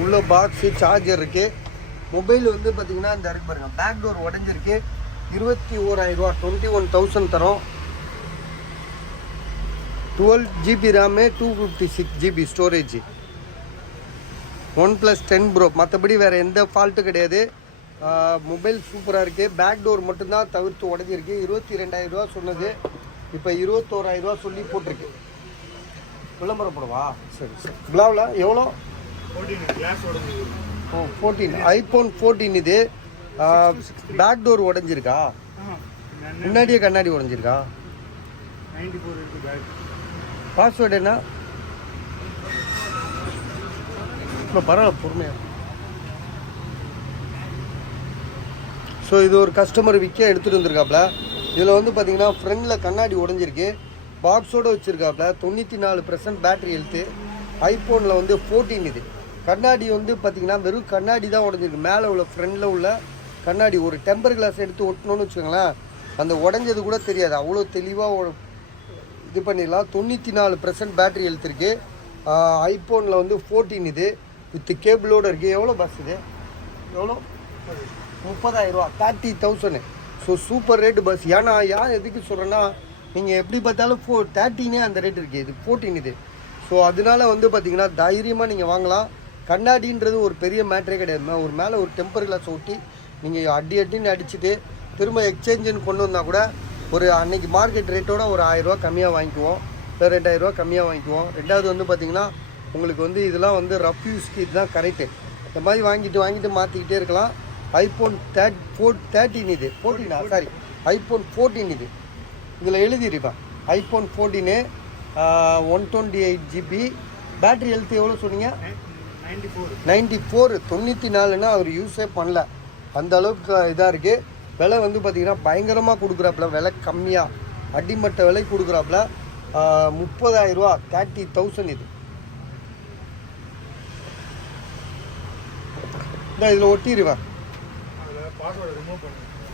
உள்ள பாக்ஸு சார்ஜர் இருக்குது. மொபைல் வந்து பார்த்திங்கன்னா இந்த இருக்கு பாருங்கள், பேக் டோர் உடஞ்சிருக்கு. 21,000 21,000 தரோம். 12 GB RAM 256 GB storage. OnePlus 10 bro. மற்றபடி வேறு எந்த ஃபால்ட்டும் கிடையாது. மொபைல் சூப்பராக இருக்குது. பேக் டோர் மட்டும்தான் தவிர்த்து உடஞ்சிருக்கு. 22,000 சொன்னது, இப்போ 21,000 சொல்லி போட்டிருக்கு. விளம்பரப்படுவா? சரி சரி. பிளாவில் எவ்வளோ? 14. iPhone 14 இது. பேக் டோர் உடஞ்சிருக்கா? முன்னாடியே கண்ணாடி உடஞ்சிருக்கா? பாஸ்வேர்டு என்ன? இப்போ பரவாயில்ல, பொறுமையாக. ஸோ இது ஒரு கஸ்டமர் விற்க எடுத்துகிட்டு வந்திருக்காப்புல. இதில் வந்து பார்த்திங்கன்னா ஃப்ரண்டில் கண்ணாடி உடஞ்சிருக்கு. பாக்ஸோடு வச்சுருக்காப்புல. 94% பேட்ரி ஹெல்த்து. ஐஃபோனில் வந்து 14 இது. கண்ணாடி வந்து பார்த்திங்கன்னா வெறும் கண்ணாடி தான் உடஞ்சிருக்கு. மேலே உள்ள ஃப்ரண்டில் உள்ள கண்ணாடி. ஒரு டெம்பர் கிளாஸ் எடுத்து ஒட்டணும்னு வச்சுக்கோங்களேன், அந்த உடஞ்சது கூட தெரியாது. அவ்வளோ தெளிவாக இது பண்ணிடலாம். 94% பேட்ரி ஹெல்த் இருக்குது. ஐஃபோனில் வந்து 14 இது. வித் கேபிளோடு இருக்குது. எவ்வளோ பஸ் இது? எவ்வளோ? 30,000 30,000. So super rate bus. ஏன்னா எதுக்கு சொல்கிறேன்னா, நீங்கள் எப்படி பார்த்தாலும் 13 அந்த ரேட் இருக்குது. இது 14 இது. ஸோ அதனால வந்து பார்த்திங்கன்னா தைரியமாக நீங்கள் வாங்கலாம். கண்ணாடின்றது ஒரு பெரிய மேட்ரே கிடையாது. ஒரு மேலே ஒரு டெம்பர் கிளாஸ் ஒட்டி நீங்கள் அடின்னு அடிச்சுட்டு திரும்ப எக்ஸ்சேஞ்சுன்னு கொண்டு வந்தால் கூட ஒரு அன்னைக்கு மார்க்கெட் ரேட்டோட ஒரு 1,000 கம்மியாக வாங்கிக்குவோம், இல்லை 2,000 கம்மியாக வாங்கிக்குவோம். ரெண்டாவது வந்து பார்த்திங்கன்னா உங்களுக்கு வந்து இதெல்லாம் வந்து ரஃப் யூஸ்க்கு இதுதான் கரெக்டு. இந்த மாதிரி வாங்கிட்டு மாற்றிக்கிட்டே இருக்கலாம். ஐஃபோன் 13 இது. 14 சாரி, ஐஃபோன் 14 இது. இதில் எழுதிருப்பேன் ஐஃபோன் 14 128 GB. பேட்ரி ஹெல்த் எவ்வளோ சொன்னீங்க? 94. 94ன்னா அவர் யூஸே பண்ணல, அந்த அளவுக்கு இதாக இருக்குது. விலை வந்து பார்த்திங்கன்னா பயங்கரமாக கொடுக்குறாப்புல. விலை கம்மியாக அடிமட்ட விலை கொடுக்குறாப்புல. 30,000 30,000 இது. இந்த இதில் ஒட்டிடுவேன்.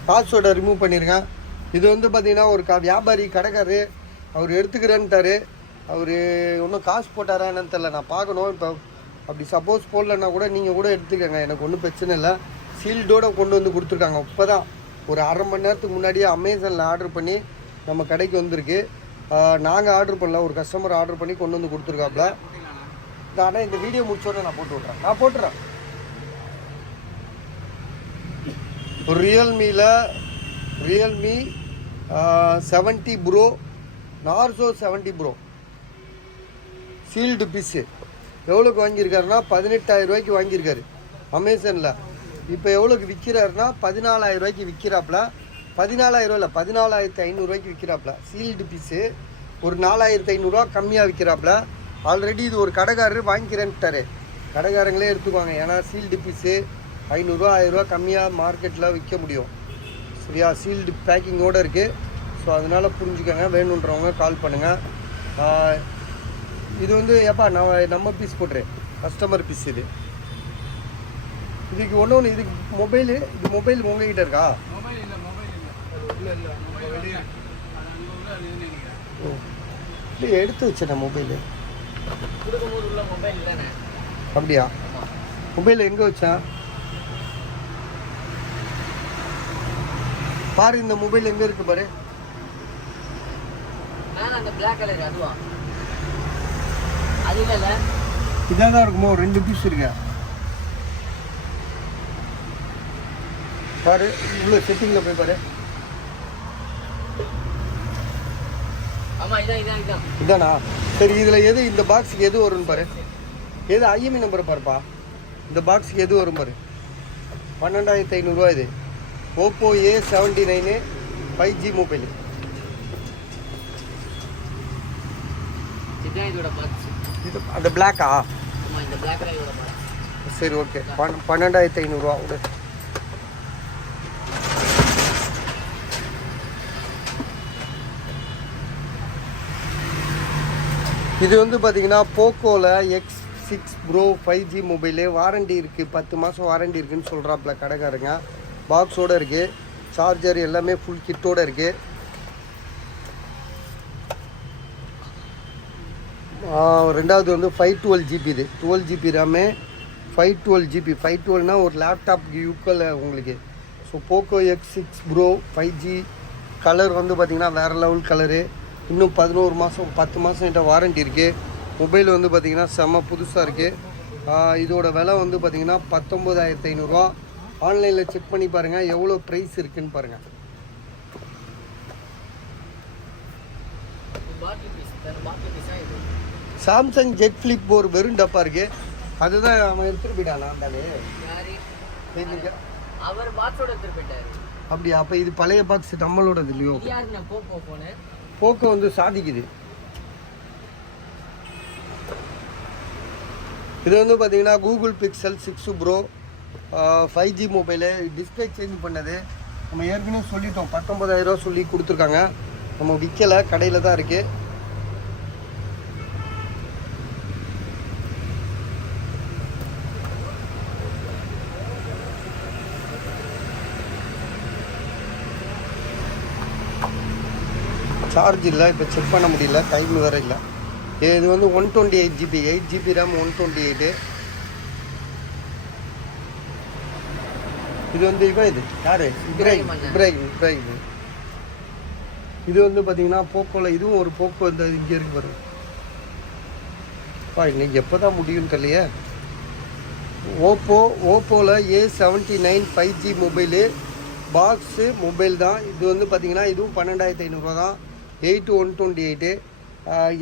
பாஸ்வேர்டை ரிமூவ் பண்ணியிருக்கேன். இது வந்து பார்த்திங்கன்னா ஒரு வியாபாரி கடைக்காரு அவர் எடுத்துக்கிறேன்ட்டார். அவர் ஒன்றும் காசு போட்டாரா என்னன்னு தெரில, நான் பார்க்கணும். இப்போ அப்படி சப்போஸ் போடலன்னா கூட நீங்கள் கூட எடுத்துக்கோங்க, எனக்கு ஒன்றும் பிரச்சனை இல்லை. சீல்டோடு கொண்டு வந்து கொடுத்துருக்காங்க. இப்போ தான் ஒரு 1/2 மணி நேரத்துக்கு முன்னாடியே அமேசானில் ஆர்டர் பண்ணி நம்ம கடைக்கு வந்திருக்கு. நாங்கள் ஆர்டர் பண்ணல, ஒரு கஸ்டமர் ஆர்டர் பண்ணி கொண்டு வந்து கொடுத்துருக்காப்புல. ஆனால் இந்த வீடியோ முடிச்சோடனே நான் போட்டுறேன். ஒரு Realme 70 Pro, Narzo 70 Pro sealed piece. எவ்வளோக்கு வாங்கியிருக்காருன்னா 18,000 வாங்கியிருக்காரு அமேசானில். இப்போ எவ்வளோக்கு விற்கிறாருன்னா 14,000 விற்கிறாப்புல. 14,000 இல்லை, 14,500 விற்கிறாப்புல சீல்டு பீஸு. ஒரு 4,500 கம்மியாக விற்கிறாப்புல. ஆல்ரெடி இது ஒரு கடைக்காரர் வாங்கிக்கிறேன்ட்டாரு. கடைக்காரங்களே எடுத்துக்குவாங்க, ஏன்னா சீல்டு பீஸு 500 1000 கம்மியாக மார்க்கெட்டில் விற்க முடியும். சரியா? சீல்டு பேக்கிங்கோடு இருக்குது. ஸோ அதனால் புரிஞ்சுக்கோங்க. வேணுன்றவங்க கால் பண்ணுங்கள். இது வந்து நம்ம பீஸ் போட்டுறேன், கஸ்டமர் பீஸ் இது. இதுக்கு ஒன்று இதுக்கு மொபைலு இது மொபைல் உங்ககிட்ட இருக்கா? இல்லை எடுத்து வச்சேன் மொபைலு. கொடுக்கும்போது உள்ள மொபைல் தானே? அப்படியா? மொபைல் எங்கே வச்சேன் பாரு. இந்த மொபைல் எங்கே இருக்கு பாரு. மேலே அந்த பிளாக் கலர் அதுவா? அது இல்லைல்ல, இதாக தான் இருக்குமோ. 2 பீஸ் இருக்கு பாரு. இவ்வளோ செட்டிங்கில் போய் பாரு. ஆமாம் இதான் இதான் இதான் இதானா? சரி, இதில் எது இந்த பாக்ஸுக்கு எது வரும்னு பாரு. எது ஐஎம்இ நம்பர் பாருப்பா. இந்த பாக்ஸுக்கு எது வரும் பாரு. 12,500 இது. Oppo A79 5G mobile. இதுதான் இதோட பாக்ஸ். இது அந்த பிளாக்கா? ஆமாம் இந்த பிளாக் கலர் இதோட பாக்ஸ். சரி ஓகே. 12,500 விடு. இது வந்து பார்த்தீங்கன்னா போக்கோவில் X6 Pro 5G mobile. Warranty இருக்குது, 10 மாதம் வாரண்டி இருக்குதுன்னு சொல்கிறாப்புல கடைக்காரங்க. பாக்ஸோடு இருக்குது, சார்ஜர் எல்லாமே ஃபுல் கிட்டோடு இருக்குது. ரெண்டாவது வந்து 512 GB. இது 12 GB ரேமு, 512 GB. 512னா ஒரு லேப்டாப் யூக்கில் உங்களுக்கு. So Poco X6 Pro 5G colour வந்து பார்த்திங்கன்னா வேறு லெவல் கலரு. இன்னும் 11 மாதம் 10 மாதம் கிட்ட வாரண்டி இருக்குது. மொபைல் வந்து பார்த்திங்கன்னா செம்ம புதுசாக இருக்குது. இதோட விலை வந்து பார்த்திங்கன்னா 19,500. ஆன்லைனில் செக் பண்ணி பாருங்கள் எவ்வளோ ப்ரைஸ் இருக்குதுன்னு பாருங்கள். சாம்சங் ஜெட் ஃப்ளிப் ஒரு வெறும் டப்பா இருக்குது. அதுதான் அவன் எடுத்துகிட்டு போயிட்டானா அந்தாலே. அவர் பாக்ஸோட எடுத்துட்டு போயிட்டாரு. அப்படியா? அப்போ இது பழைய பாக்ஸ் நம்மளோடது இல்லையோ? யாருண்ணா போக்கோ போனு? போக்கோ வந்து சாதிக்குது. இது வந்து பார்த்தீங்கன்னா Google pixel 6 Pro 5G mobile. Display change பண்ணது நம்ம ஏற்கனவே சொல்லிட்டோம். 19,000 சொல்லி கொடுத்துருக்காங்க. நம்ம விற்கலை, கடையில் தான் இருக்குது. சார்ஜ் இல்லை, இப்போ செக் பண்ண முடியல, டைம் வேறு இல்லை. இது வந்து 128 GB 8 GB ரேம் 128. இது வந்து இவன் இது யார்? இப்ராஹிம். இது வந்து பார்த்தீங்கன்னா போக்கோவில் இதுவும் ஒரு போக்கோ இந்த இங்கே இருக்கு பாருங்க. இன்னைக்கு எப்போ தான் முடியும்னு தெரியலையே. ஓப்போவில் A79 5G mobile. Box mobile தான் இது. வந்து பார்த்தீங்கன்னா இதுவும் 12,500 தான். 8/128.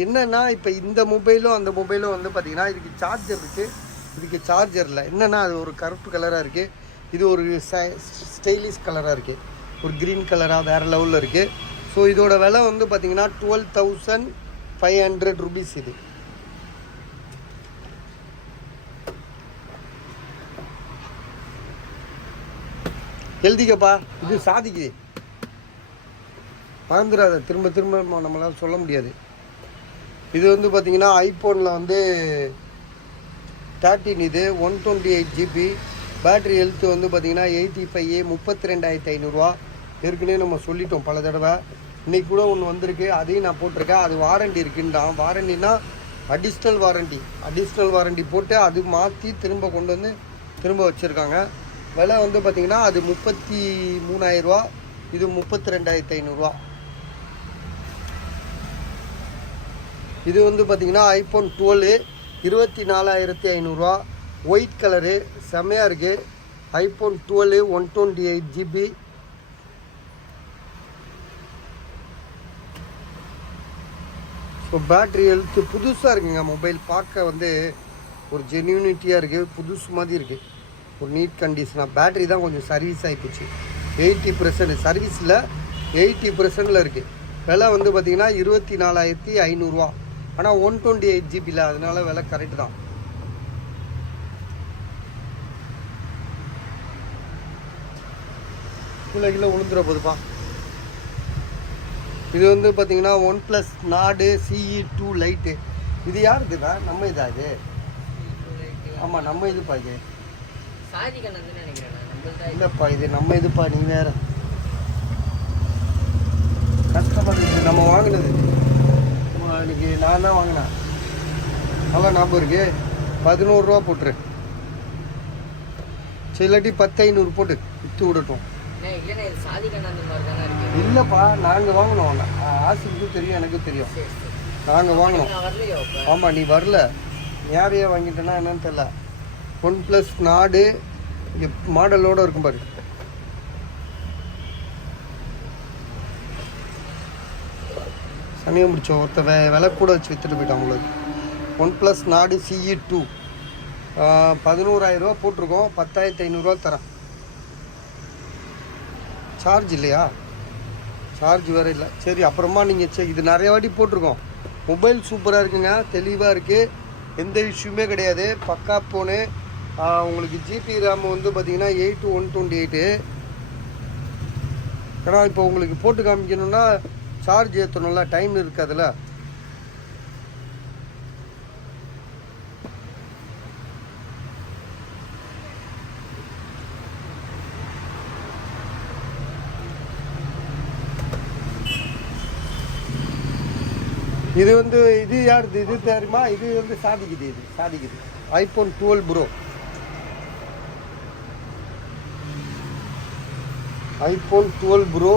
என்னென்னா இப்போ இந்த மொபைலும் அந்த மொபைலும் வந்து பார்த்திங்கன்னா இதுக்கு சார்ஜர் இருக்குது, இதுக்கு சார்ஜர் இல்லை. என்னென்னா அது ஒரு கருப்பு கலராக இருக்குது, இது ஒரு ஸ்டைலிஷ் கலராக இருக்குது, ஒரு க்ரீன் கலராக வேறு லெவலில் இருக்குது. ஸோ இதோட விலை வந்து பார்த்திங்கன்னா 12,500 rupees. இது எழுதிக்கப்பா. இது சாதிக்குது, மறந்துடாத. திரும்ப திரும்ப நம்மளால் சொல்ல முடியாது. இது வந்து பார்த்திங்கன்னா ஐஃபோனில் வந்து 13. இது 128 GB. பேட்ரி ஹெல்த்து வந்து பார்த்திங்கன்னா 85. 32,500. ஏற்கனவே நம்ம சொல்லிட்டோம் பல தடவை. இன்றைக்கி கூட ஒன்று வந்திருக்கு, அதையும் நான் போட்டிருக்கேன். அது வாரண்டி இருக்குன்றான். வாரண்டினா அடிஷ்னல் வாரண்டி போட்டு அது மாற்றி திரும்ப கொண்டு வந்து திரும்ப வச்சுருக்காங்க. விலை வந்து பார்த்திங்கன்னா அது 33,000. இது 32,500. இது வந்து பார்த்திங்கன்னா ஐஃபோன் 12 24,500. ஒயிட் கலரு செம்மையாக இருக்குது. IPhone 12 128 GB. So battery health புதுசாக இருக்குங்க. மொபைல் பார்க்க வந்து ஒரு ஜென்யூனிட்டியாக இருக்குது, புதுசு மாதிரி இருக்குது, ஒரு நீட் கண்டிஷனாக. பேட்ரி தான் கொஞ்சம் சர்வீஸ் ஆகிப்போச்சு. 80% சர்வீஸில் 80%ல் இருக்குது. விலை வந்து பார்த்திங்கன்னா 24,500. ஆனால் 128 GB, அதனால விலை கரெக்டு தான். கிலோ உளுந்துற போதுப்பா. இது வந்து பார்த்திங்கன்னா OnePlus Nord CE2 Lite. இது யாருக்குதா? நம்ம இதா? இது ஆமாம் நம்ம இதுப்பா. இது சாதி கண்ணன் நினைக்கிறேன் நான். நம்மள்தான் இல்லைப்பா இது நம்ம இதுப்பா, நீ வேற கஷ்டப்படுறது. நம்ம வாங்கினது இன்னைக்கு நான் தான் வாங்கினேன். நல்லா ஞாபகம் இருக்கு. 11 ரூபா போட்டுரு. சரி, இல்லாட்டி 10,500 போட்டு விற்று விடட்டும். இல்லைண்ணே இது சாதி கண்ணன் அந்த மாதிரி தானே இருக்கு. இல்லைப்பா, நாங்கள் வாங்கினோம். ஆசிக்கும் தெரியும், எனக்கும் தெரியும். சரி சரி. நாங்கள் வாங்கினோம். நான் வரலையோ இப்போ? ஆமாம், நீ வரல. யாரையா வாங்கிட்டேன்னா என்னன்னு தெரில. OnePlus நாடு இங்கே மாடலோடு இருக்கும் பாரு. சனியை முடிச்சோம். ஒருத்த விலை கூட வச்சு விற்றுட்டு போயிட்டான் உங்களுக்கு. OnePlus நாடு CE2 11,000 ரூபா போட்டிருக்கோம். 10,500 தரேன். சார்ஜ் இல்லையா? சார்ஜ் வேறு இல்லை. சரி, அப்புறமா நீங்கள் இது நிறைய வாட்டி போட்டிருக்கோம். மொபைல் சூப்பராக இருக்குங்க, தெளிவாக இருக்குது, எந்த இஷ்யூமே கிடையாது. பக்கா ஃபோனு. உங்களுக்கு ஜிபி ரேம் வந்து பார்த்தீங்கன்னா 8/128. ஏன்னா இப்போ உங்களுக்கு போட்டு காமிக்கணும்னா சார்ஜ் ஏற்றணும்ல, டைம் இருக்காதுல்ல. இது வந்து இது யாருது? இது தெரியுமா? இது வந்து சாதிக்குது. இது சாதிக்குது. iPhone 12 Pro. iPhone 12 Pro.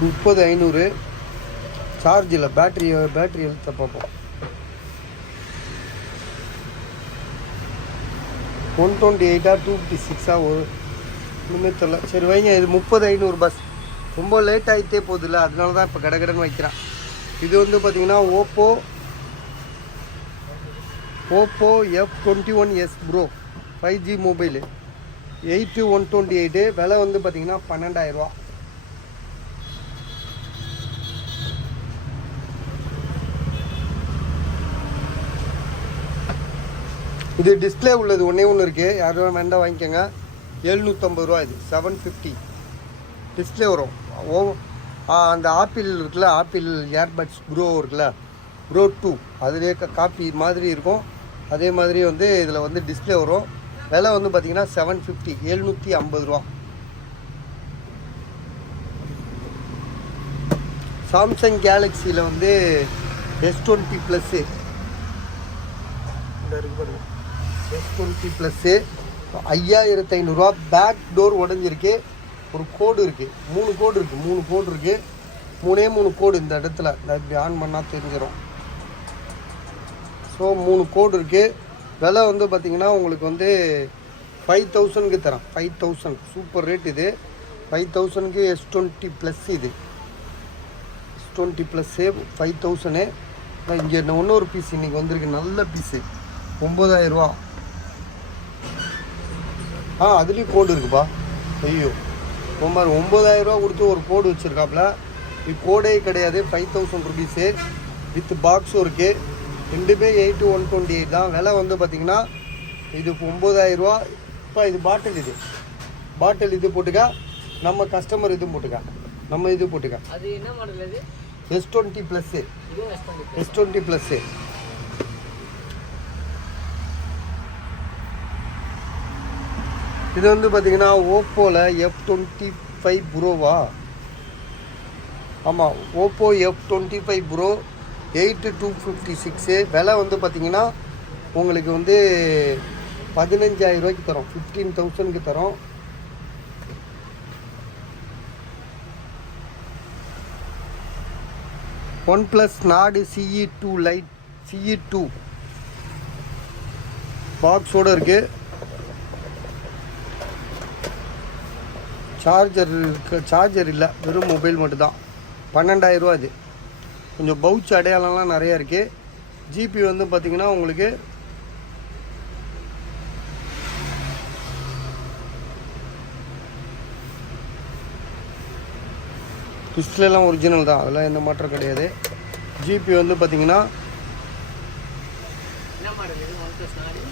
$30,500. Charge இல்லை. பேட்டரி எழுத்த பார்ப்போம். 128 256 ஒரு ஒன்றுமே தெரியல. சரி வைங்க. இது 30,500 பஸ். ரொம்ப லேட் ஆகிட்டே போகுதுல்ல, அதனால தான் இப்போ கடைன்னு வைக்கிறேன். இது வந்து பார்த்தீங்கன்னா Oppo F21s Pro 5G mobile 8/128. விலை வந்து பார்த்தீங்கன்னா 12,000 ரூபா. இது டிஸ்பிளே உள்ளது ஒன்றே ஒன்று இருக்குது. யாரும் வேண்டாம் வாங்கிக்கோங்க. 750 ரூபா. இது 750 டிஸ்பிளே வரும். அந்த ஆப்பிள் இருக்குல்ல, ஆப்பிள் ஏர்பட்ஸ் ப்ரோ இருக்குல்ல, ப்ரோ 2 அதுலேயே காப்பி மாதிரி இருக்கும். அதே மாதிரி வந்து இதில் வந்து டிஸ்பிளே வரும். விலை வந்து பார்த்திங்கன்னா 750 750 ரூபா. சாம்சங் கேலக்ஸியில் வந்து S20 ப்ளஸ்ஸு S20 ப்ளஸ்ஸு 5,500 ரூபா. பேக் டோர் உடஞ்சிருக்கு. ஒரு கோடு இருக்குது, 3 கோடு இருக்குது. 3 கோடு இருக்குது. 3 கோடு இந்த இடத்துல இப்படி ஆன் பண்ணால் தெரிஞ்சிடும். ஸோ 3 கோடு இருக்குது. விலை வந்து பார்த்திங்கன்னா உங்களுக்கு வந்து 5,000க்கு தரேன். 5,000 சூப்பர் ரேட் இது. 5,000க்கு S20 ப்ளஸ். இது S20 ப்ளஸ்ஸு 5,000. இங்கே இன்னொரு பீஸ் இன்றைக்கி வந்திருக்கு, நல்ல பீஸு 9,000 ரூபா. அதுலேயும் கோடு இருக்குப்பா. ஐயோ, 9,000 ரூபா கொடுத்து ஒரு கோடு வச்சுருக்காப்புல. இது கோடே கிடையாது. 5,000 ருபீஸு வித் பாக்ஸும் இருக்குது. ரெண்டுமே 8/128 தான். விலை வந்து பார்த்திங்கன்னா இது 9,000 ரூபா. இப்போ இது பாட்டில் இது போட்டுக்க. நம்ம கஸ்டமர் இது போட்டுக்க. நம்ம இது போட்டுக்க. அது என்ன மாடல்? இது S20 ப்ளஸ்ஸு. S20 plus. இது வந்து பார்த்தீங்கன்னா ஓப்போவில் F25 ப்ரோவா? ஆமாம், ஓப்போ F25 ப்ரோ 8,256. விலை வந்து பார்த்தீங்கன்னா உங்களுக்கு வந்து 15,000 ரூபாய்க்கு தரோம். 15,000க்கு தரோம். OnePlus நாடு CE2 லைட் CE2 பாக்ஸோடு இருக்குது. சார்ஜர் இல்லை, வெறும் மொபைல் மட்டும்தான். 12,000 ரூபா. இது கொஞ்சம் பவுச் அடையாளம்லாம் நிறையா இருக்குது. ஜிபி வந்து பார்த்திங்கன்னா உங்களுக்கு டிஸ்பிளேலாம் ஒரிஜினல் தான், அதெல்லாம் எந்த மாற்றம் கிடையாது. ஜிபி வந்து பார்த்திங்கன்னா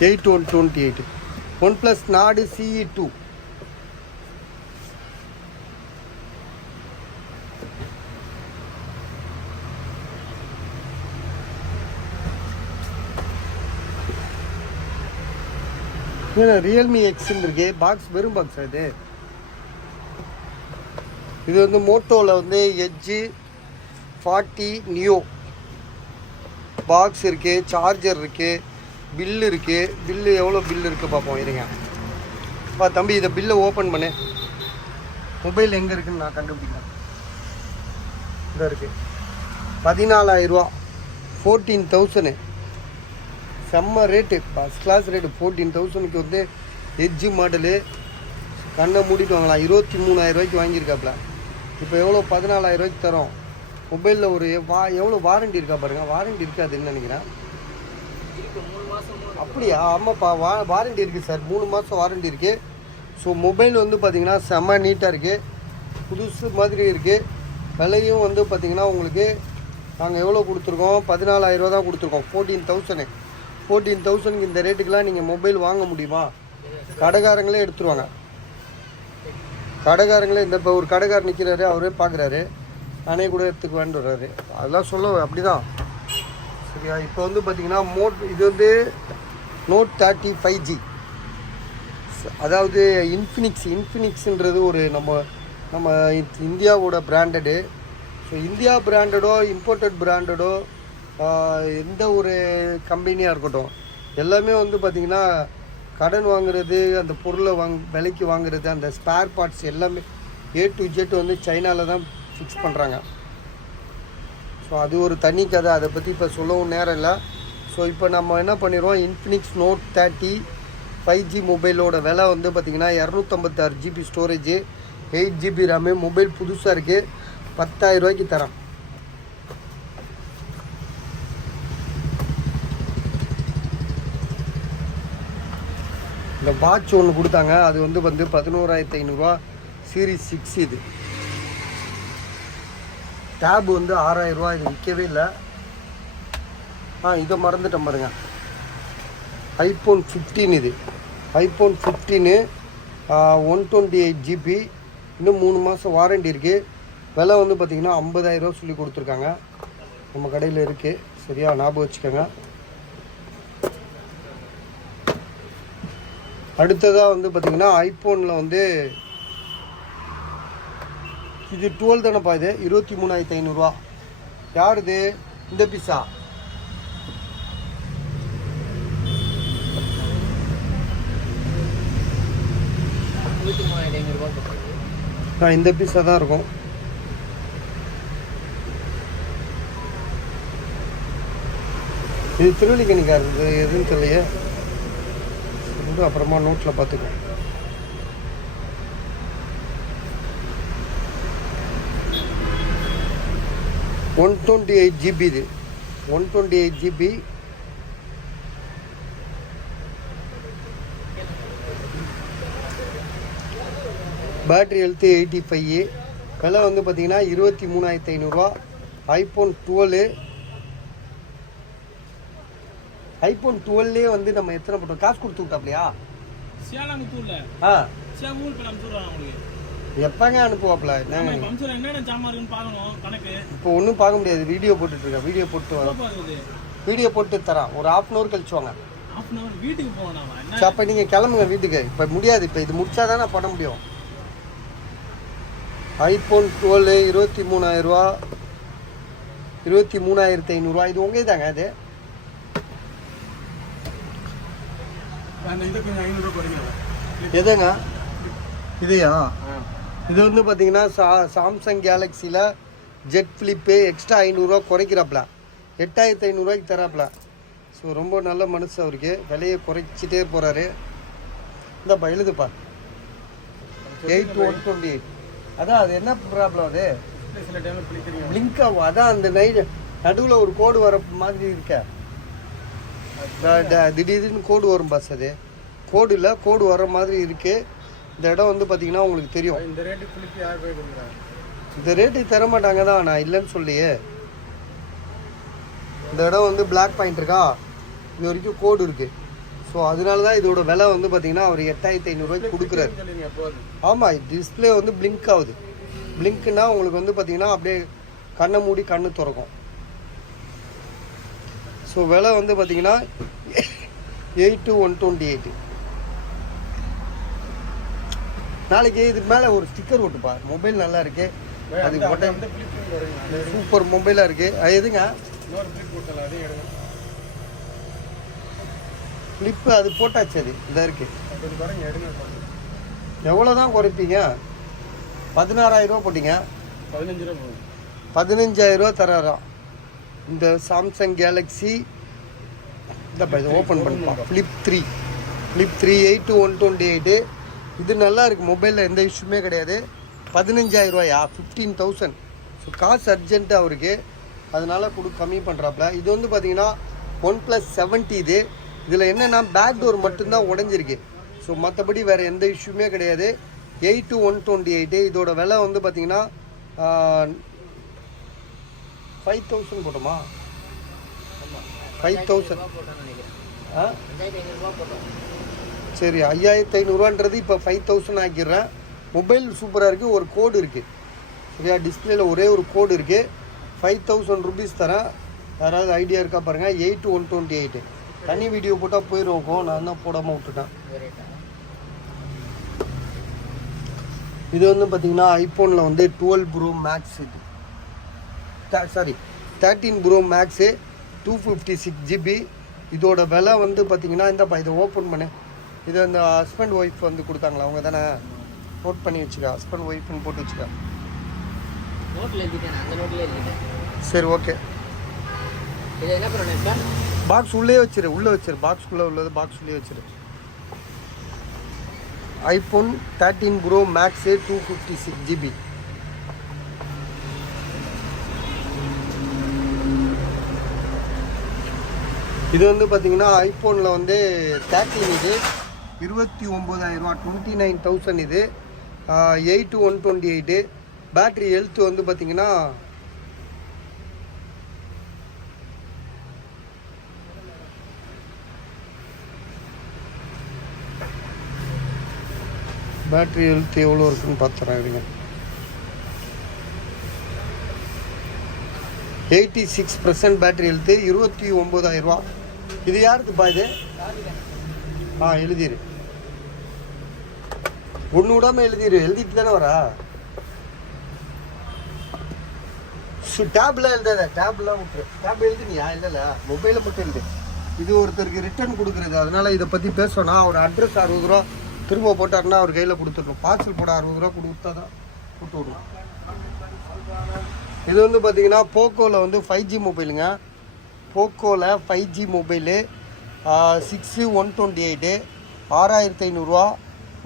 8/128. OnePlus நாடு CE2. ஏன்னா ரியல்மி எக்ஸ்ன்னு இருக்கு. பாக்ஸ் வெறும் பாக்ஸ் இது. இது வந்து மோட்டோவில் வந்து எட்ஜு 40 நியோ பாக்ஸ் இருக்குது, சார்ஜர் இருக்குது, பில்லு இருக்குது. பில்லு எவ்வளோ பில்லு இருக்குது பார்ப்போம் இருங்க. தம்பி இதை பில்லை ஓப்பன் பண்ணு. மொபைல் எங்கே இருக்குன்னு நான் கண்டுபிடிக்கிறேன். இங்கே இருக்குது. 14,000 ரூபா, 14,000. செம்ம ரேட்டு, ஃபஸ்ட் கிளாஸ் ரேட்டு. 14,000க்கு வந்து எட்ஜு மாடலு. கண்ணை மூடிட்டு வாங்கலாம். 23,000 ரூபாய்க்கு வாங்கியிருக்காப்புல. இப்போ எவ்வளோ 14,000 ரூபாய்க்கு தரோம். மொபைலில் ஒரு எவ்வளோ வாரண்டி இருக்கா பாருங்கள். வாரண்டி இருக்காதுன்னு நினைக்கிறேன். அப்படியா? ஆமாப்பா, வாரண்டி இருக்குது சார். 3 மாதம் வாரண்டி இருக்குது. ஸோ மொபைல் வந்து பார்த்திங்கன்னா செம்ம நீட்டாக இருக்குது, புதுசு மாதிரி இருக்குது. விலையும் வந்து பார்த்திங்கன்னா உங்களுக்கு நாங்கள் எவ்வளோ கொடுத்துருக்கோம், 14,000 ரூபா தான் கொடுத்துருக்கோம். 14,000. 14,000க்கு இந்த ரேட்டுக்கெலாம் நீங்கள் மொபைல் வாங்க முடியுமா? கடைக்காரங்களே எடுத்துருவாங்க. கடைக்காரங்களே இந்த இப்போ ஒரு கடைக்காரர் நிற்கிறாரு, அவரே பார்க்குறாரு, நானே கூட எடுத்துக்கு வேண்டுறாரு. அதெல்லாம் சொல்ல அப்படி தான் சரியா. இப்போ வந்து பார்த்திங்கன்னா இது வந்து Note 30 5G. அதாவது இன்ஃபினிக்ஸ்ன்றது ஒரு நம்ம இந்தியாவோட பிராண்டடு. ஸோ இந்தியா பிராண்டடோ இம்போர்ட்டட் பிராண்டடோ எந்த ஒரு கம்பெனியாக இருக்கட்டும், எல்லாமே வந்து பார்த்திங்கன்னா கடன் வாங்குறது, அந்த பொருளை விலைக்கு வாங்குறது, அந்த ஸ்பேர் பார்ட்ஸ் எல்லாமே A to Z வந்து சைனாவில் தான் ஃபிக்ஸ் பண்ணுறாங்க. ஸோ அது ஒரு தனி கதை, அதை பற்றி இப்போ சொல்லவும் நேரம் இல்லை. ஸோ இப்போ நம்ம என்ன பண்ணிடுவோம், இன்ஃபினிக்ஸ் Note 30 5G மொபைலோட விலை வந்து பார்த்திங்கன்னா 256 GB storage, 8 GB RAM. Mobile புதுசாக இருக்குது, 10,000 ரூபாய்க்கு தரேன். இந்த வாட்ச் ஒன்று கொடுத்தாங்க, அது வந்து 11,500 ரூபா, சீரீஸ் 6. இது டேப் வந்து 6,000 ரூபா. இது விற்கவே இல்லை. இதை மறந்துட்டேன் பாருங்க, iPhone 15. இது iPhone 15 128 GB, இன்னும் 3 மாதம் வாரண்டி இருக்குது. விலை வந்து பார்த்திங்கன்னா 50,000 ரூபா சொல்லி கொடுத்துருக்காங்க. நம்ம கடையில் இருக்குது சரியா, ஞாபகம் வச்சுக்கோங்க. அடுத்ததாக வந்து பார்த்திங்கன்னா ஐஃபோனில் வந்து இது 12 தானேப்பா. இது 23,500 ரூபா. யார் இது? இந்த பீஸா? இந்த பீஸாக தான் இருக்கும். இது திருவள்ளிக்கணிக்கார் எதுன்னு தெரியலையே, அப்புறமா நோட்டில் பார்த்துக்கோ. $128 GB. இது 128 GB. Battery health 85. விலை வந்து பார்த்திங்கன்னா 23,500 ரூபா. iPhone 12. iPhone 12 வந்து நம்ம எத்தனை போட்டோம், காசு கொடுத்து விட்டாப்லையா? எப்பங்க அனுப்புவாப்ல? இப்போ ஒன்றும் பார்க்க முடியாது, வீடியோ போட்டுட்டு இருக்கேன். வீடியோ போட்டு வரோம், வீடியோ போட்டு தரேன். ஒரு 1/2 hour கழிச்சு வாங்க. அப்போ நீங்கள் கிளம்புங்க வீட்டுக்கு. இப்போ முடியாது, இப்போ இது முடிச்சா தான் நான் பண்ண முடியும். iPhone 12 23,000 ரூபா, 23,500 ரூபா. இது உங்க தாங்க. அது எதுங்க இதையா? இது வந்து பார்த்தீங்கன்னா சாம்சங் கேலக்ஸியில் ஜெட் ஃப்ளிப்பு எக்ஸ்ட்ரா 500 ரூபா குறைக்கிறாப்புல, 8,500 ரூபாய்க்கு தராப்புல. ஸோ ரொம்ப நல்ல மனசு அவருக்கு, விலையை குறைச்சிட்டே போகிறாரு. இந்தப்பா எழுதுப்பா, 8,128. அதான் அது என்ன ப்ராப்ளம், அது பிளிங்க் ஆகும். அதான் அந்த நடுவில் ஒரு கோடு வர மாதிரி இருக்க, திடீர்னு கோடு வரும் பஸ். அது கோடு இல்லை, கோடு வர மாதிரி இருக்குது. இந்த இடம் வந்து பார்த்தீங்கன்னா உங்களுக்கு தெரியும். இந்த ரேட்டுக்கு யார் போய் கொடுக்குறாங்க? இந்த ரேட்டுக்கு தர மாட்டாங்க தான், நான் இல்லைன்னு சொல்லியே. இந்த இடம் வந்து பிளாக் பாயிண்ட் இருக்கா, இது வரைக்கும் கோடு இருக்குது. ஸோ அதனால தான் இதோட விலை வந்து பார்த்தீங்கன்னா அவர் 8,500 ரூபாய்க்கு கொடுக்குறாரு. ஆமாம், டிஸ்பிளே வந்து பிளிங்க் ஆகுது. பிளிங்க்னா உங்களுக்கு வந்து பார்த்தீங்கன்னா அப்படியே கண்ணை மூடி கண்ணு திறக்கும். ஸோ விலை வந்து பார்த்தீங்கன்னா 8,128. நாளைக்கு இதுக்கு மேலே ஒரு ஸ்டிக்கர் ஒட்டுப்பா. மொபைல் நல்லா இருக்கு, அது சூப்பர் மொபைலாக இருக்கு. அது எதுங்க ஃப்ளிப்பு? அது போட்டாச்சு, அது இதாக இருக்கு. எவ்வளோ தான் குறைப்பீங்க? 16,000 ரூபா போட்டீங்க, 15,000 ரூபா தராராம் இந்த சாம்சங் கேலக்ஸி. இந்த ஓப்பன் பண்ணுப்பா. ஃப்ளிப் 3 8/128. இது நல்லா இருக்குது, மொபைலில் எந்த இஷ்யூமே கிடையாது. 15,000 ரூபாயா? 15,000. ஸோ காசு அர்ஜென்ட்டு அவருக்கு, அதனால கம்மி பண்ணுறாப்புல. இது வந்து பார்த்தீங்கன்னா OnePlus 70. இதில் என்னென்னா பேக் டோர் மட்டும்தான் உடஞ்சிருக்கு. ஸோ மற்றபடி வேறு எந்த இஷ்யூமே கிடையாது. 8/128. இதோட விலை வந்து பார்த்தீங்கன்னா 5,000 போட்டோமா? 5,000. ஆ சரி, 5,500ரூவான்றது இப்போ 5,000 ஆக்கிடுறேன். மொபைல் சூப்பராக இருக்குது. ஒரு கோடு இருக்குது சரியா, டிஸ்பிளேல ஒரே ஒரு கோடு இருக்குது. 5,000 ருபீஸ் தரேன். யாராவது ஐடியா இருக்கா பாருங்கள். 8/128. தனி வீடியோ போட்டால் போயிடும், நான் தான் போடாமல் விட்டுட்டேன். இது வந்து பார்த்தீங்கன்னா ஐஃபோனில் வந்து 12 ப்ரோ மேக்ஸ், இது 13 ப்ரோ மேக்ஸு 256 GB. இதோட விலை வந்து பார்த்தீங்கன்னா இந்தப்பா, இதை ஓப்பன் பண்ணு. இது அந்த ஹஸ்பண்ட் ஒய்ஃப் வந்து கொடுத்தாங்களா, அவங்க தானே? நோட் பண்ணி வச்சுக்க, ஹஸ்பண்ட் ஒய்ஃப்னு போட்டு வச்சுக்க. சரி ஓகே. பாக்ஸ் உள்ளே வச்சிரு, பாக்ஸ்குள்ளே உள்ளது பாக்ஸ் உள்ளே வச்சிரு. IPhone 13 pro max 256 GB. இது வந்து பார்த்தீங்கன்னா ஐஃபோனில் வந்து 13. இது 29,000 ரூபா, 29,000. இது 8/128. பேட்ரி ஹெல்த் வந்து பார்த்தீங்கன்னா எவ்வளோ இருக்குன்னு பார்த்துறேன் இருங்க. 86% பேட்ரி ஹெல்த்து, 29,000 ரூபா. இது யாருக்குப்பா இது? எழுதிரு, ஒன்று விடாமல் எழுதிட்டு தானே வரா? டேப்லாம் எழுதாத, டேப்லாம் விட்டுரு. டேப் எழுதுனியா? இல்லைல்ல, மொபைலில் மட்டும் எழுது. இது ஒருத்தருக்கு ரிட்டர்ன் கொடுக்குறது, அதனால இதை பற்றி பேசணும்னா அவர் அட்ரஸ் 60 ரூபா திரும்ப போட்டாருன்னா அவர் கையில் கொடுத்துடணும். பார்சல் போட 60 ரூபா கொடுத்தா தான் போட்டு விடணும். இது வந்து பார்த்தீங்கன்னா போக்கோவில் வந்து 5G மொபைலுங்க. போக்கோவில் 5G மொபைலு 6/128, 6,500 ரூபா.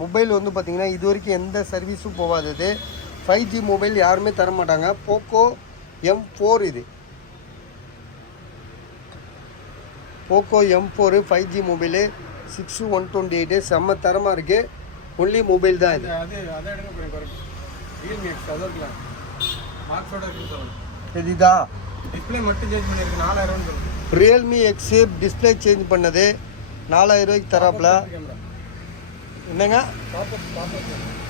மொபைல் வந்து பார்த்தீங்கன்னா இது வரைக்கும் எந்த சர்வீஸும் போகாதது. 5G மொபைல் யாருமே தர மாட்டாங்க. Poco M4. இது போக்கோ M4 5G மொபைலு 6/128. செம்ம தரமாக இருக்குது. ஒன்லி மொபைல் தான் இது. இதுதா டிஸ்பிளே மட்டும் சேஞ்ச் பண்ணிருக்கு, 4,000 ரியல்மி எக்ஸ் டிஸ்பிளே சேஞ்ச் பண்ணது 4,000 ரூபாய்க்கு தராப்புல. என்னங்க?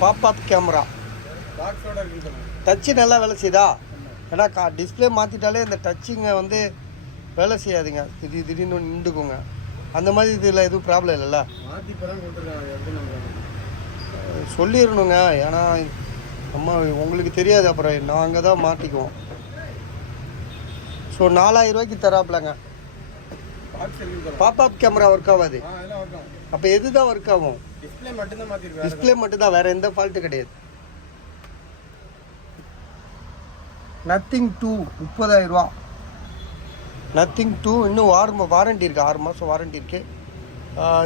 Pop-up camera. டச்சு நல்லா வேலை செய்யுதா? ஏன்னா டிஸ்பிளே மாற்றிட்டாலே இந்த டச்சுங்க வந்து வேலை செய்யாதுங்க, திடீர்னு நின்றுக்குங்க. அந்த மாதிரி இதில் எதுவும் ப்ராப்ளம் இல்லைல்ல? சொல்லிடணுங்க, ஏன்னா நம்ம உங்களுக்கு தெரியாது, அப்புறம் நாங்கள் தான் மாட்டிக்குவோம். ஸோ 4,000 ரூபாய்க்கு தராப்புலங்க. பாப்அப் கேமரா ஒர்க் ஆகாது. அப்போ எது தான் ஒர்க் ஆகும்? டிஸ்பிளே மட்டும்தான், வேறு எந்த ஃபால்ட்டு கிடையாது. நத்திங் 2 30,000 ரூபா. நத்திங் 2 இன்னும் வாரண்டி இருக்குது, 6 மாதம் வாரண்டி இருக்குது.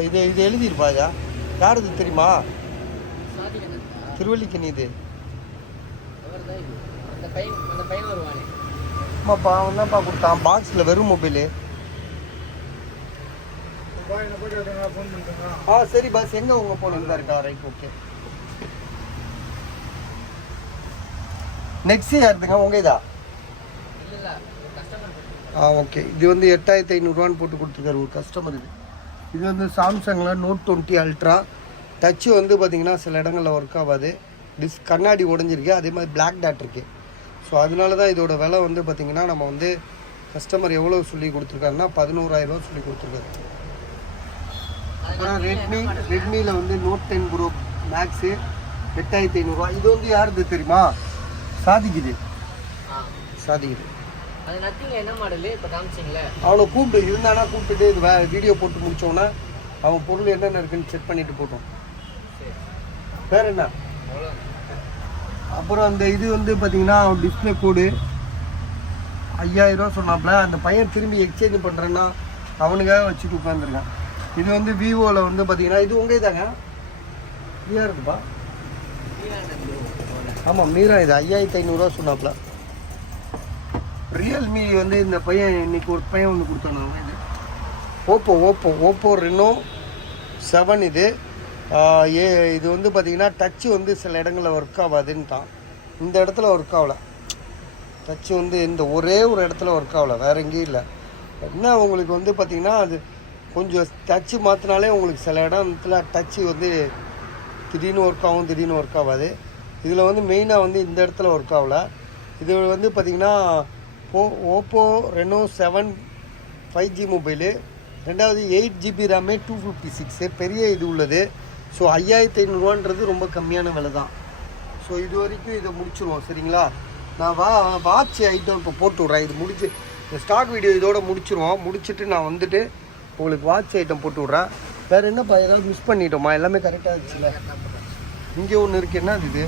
இது எழுதியிருப்பா. யார் இது தெரியுமா? திருவல்லிக்கணி. இது ஆமாப்பா, அவன் தான்ப்பா கொடுத்தான். பாக்ஸில் வெறும் மொபைலு. சரி பாஸ், எங்கே உங்கள் ஃபோன் இருந்தா இருக்கா? Right, okay. நெக்ஸ்ட் யாருதுங்க? உங்கள் இதா? ஓகே. இது வந்து 8,500 ரூபான்னு போட்டு கொடுத்துருக்காரு ஒரு கஸ்டமர். இது வந்து சாம்சங்கில் Note 20 Ultra. டச்சு வந்து பார்த்திங்கன்னா சில இடங்களில் ஒர்க் ஆகாது. கண்ணாடி உடஞ்சிருக்கு, அதே மாதிரி பிளாக் டாட் இருக்குது. ஸோ அதனால தான் இதோட விலை வந்து பார்த்திங்கன்னா நம்ம வந்து கஸ்டமர் எவ்வளோ சொல்லி கொடுத்துருக்காருன்னா 11,000 ரூபா சொல்லி கொடுத்துருக்காரு. அப்புறம் ரெட்மியில் வந்து Note 10 Pro மேக்ஸு 8500 இது வந்து யாருது தெரியுமா? சாதிக்குது. சாதிக்குது. அது நத்திங் என்ன மாடலு இப்போ காமிச்சிங்களே? அவனை கூப்பிட்டு இருந்தானா கூப்பிட்டுட்டு இது வீடியோ போட்டு முடிச்சோன்னா அவன் பொருள் என்னென்ன இருக்குன்னு செக் பண்ணிட்டு போட்டோம். வேற என்ன? அப்புறம் அந்த இது வந்து பார்த்தீங்கன்னா டிஸ்பிளே கோடு 5000 ரூபா சொன்னாப்புல. அந்த பையன் திரும்பி எக்ஸ்சேஞ்ச் பண்ணுறேன்னா அவனுக்காக வச்சுட்டு உட்காந்துருக்கான். இது வந்து விவோவில் வந்து பார்த்தீங்கன்னா இது உங்க இதாங்க ஃப்ரீயாக இருக்குப்பா. ஆமாம் மீரா இது 5500 சொன்னாப்புல. ரியல்மி வந்து இந்த பையன் இன்னைக்கு ஒரு பையன் ஒன்று கொடுத்தாங்க. இது ஓப்போ ரெனோ 7 இது. இது வந்து பார்த்தீங்கன்னா டச்சு வந்து சில இடங்களில் ஒர்க் ஆகாதுன்ட்டான். இந்த இடத்துல ஒர்க் ஆகலை. டச்சு வந்து இந்த ஒரே ஒரு இடத்துல ஒர்க் ஆகலை, வேறு எங்கேயும் இல்லை. என்ன உங்களுக்கு வந்து பார்த்தீங்கன்னா அது கொஞ்சம் டச்சு மாற்றினாலே உங்களுக்கு சில இடத்துல டச்சு வந்து திடீர்னு ஒர்க் ஆகும், திடீர்னு ஒர்க் ஆகாது. இதில் வந்து மெயினாக வந்து இந்த இடத்துல ஒர்க் ஆகலை. இது வந்து பார்த்திங்கன்னா ஓப்போ ரெனோ 7 5G மொபைலு. ரெண்டாவது 8GB ரேமே 256 பெரிய இது உள்ளது. ஸோ 5500 ரொம்ப கம்மியான விலை தான். ஸோ இது வரைக்கும் இதை முடிச்சிடுவோம் சரிங்களா. நான் வாட்ச் ஐட்டம் இப்போ போட்டு விட்றேன். இது முடிச்சு இந்த ஸ்டாக் வீடியோ இதோட முடிச்சிடுவோம். முடிச்சுட்டு நான் வந்துட்டு உங்களுக்கு வாட்ச் ஐட்டம் போட்டு விட்றேன். வேறு என்னப்பா ஏதாவது மிஸ் பண்ணிட்டோமா? எல்லாமே கரெக்டாக இருந்துச்சுல்ல. இங்கே ஒன்று இருக்குது. என்ன இது?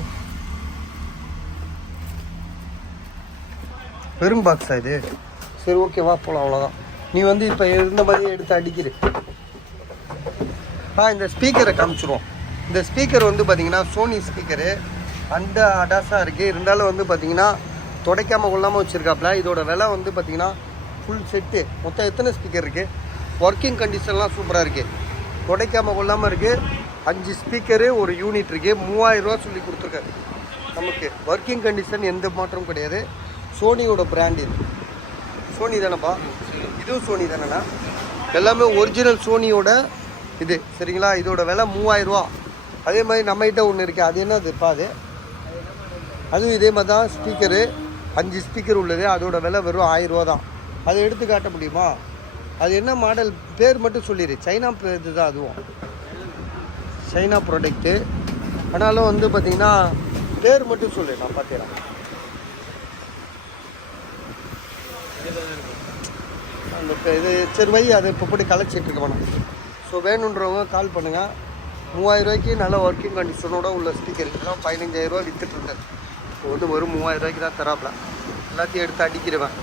பெரும் பாக்ஸா இது? சரி ஓகேவா போகலாம், அவ்வளோதான். நீ வந்து இப்போ இருந்த மாதிரி எடுத்து அடிக்கிற. இந்த ஸ்பீக்கரை காமிச்சிருவோம். இந்த ஸ்பீக்கர் வந்து பார்த்திங்கன்னா சோனி ஸ்பீக்கரு. அந்த அடாஸாக இருக்குது. இருந்தாலும் வந்து பார்த்திங்கன்னா துடைக்காமல் கொள்ளாமல் வச்சுருக்காப்புல. இதோட விலை வந்து பார்த்திங்கன்னா ஃபுல் செட்டு மொத்தம் எத்தனை ஸ்பீக்கர் இருக்குது? ஒர்க்கிங் கண்டிஷன்லாம் சூப்பராக இருக்குது. துடைக்காமல் கொள்ளாமல் இருக்குது. 5 ஸ்பீக்கரு ஒரு யூனிட் இருக்குது. 3000 ரூபா சொல்லி கொடுத்துருக்காரு நமக்கு. ஒர்க்கிங் கண்டிஷன் எந்த மாற்றமும் கிடையாது. சோனியோட பிராண்ட் இது. சோனி தானேப்பா? இதுவும் சோனி தானேண்ணா? எல்லாமே ஒரிஜினல் சோனியோட இது சரிங்களா. இதோட விலை 3000 ரூபா. அதே மாதிரி நம்மகிட்ட ஒன்று இருக்குது. அது என்னதுப்பா? அதுவும் இதே மாதிரி தான் ஸ்பீக்கரு. 5 ஸ்பீக்கர் உள்ளது. அதோட விலை வெறும் 1000 ரூபா தான். அதை எடுத்து காட்ட முடியுமா? அது என்ன மாடல் பேர் மட்டும் சொல்லிடு. சைனா இது தான், அதுவும் சைனா ப்ராடக்ட்டு. ஆனாலும் வந்து பார்த்திங்கன்னா பேர் மட்டும் சொல்லு, நான் பார்த்துக்கிறேன். அந்த இது சரி வை, அதை இப்போ போட்டு கலெக்சிட்டு இருக்க வேணாம். ஸோ வேணுன்றவங்க கால் பண்ணுங்கள். 3000 ரூபாய்க்கு நல்ல ஒர்க்கிங் கண்டிஷனோட உள்ள ஸ்பீக்கர் இதெல்லாம் 15000 ரூபா விற்றுட்டு இருந்தேன். இப்போ வந்து வெறும் 3000 ரூபாய்க்கு தான் தராப்புல. எல்லாத்தையும் எடுத்து அடிக்கிறவன்.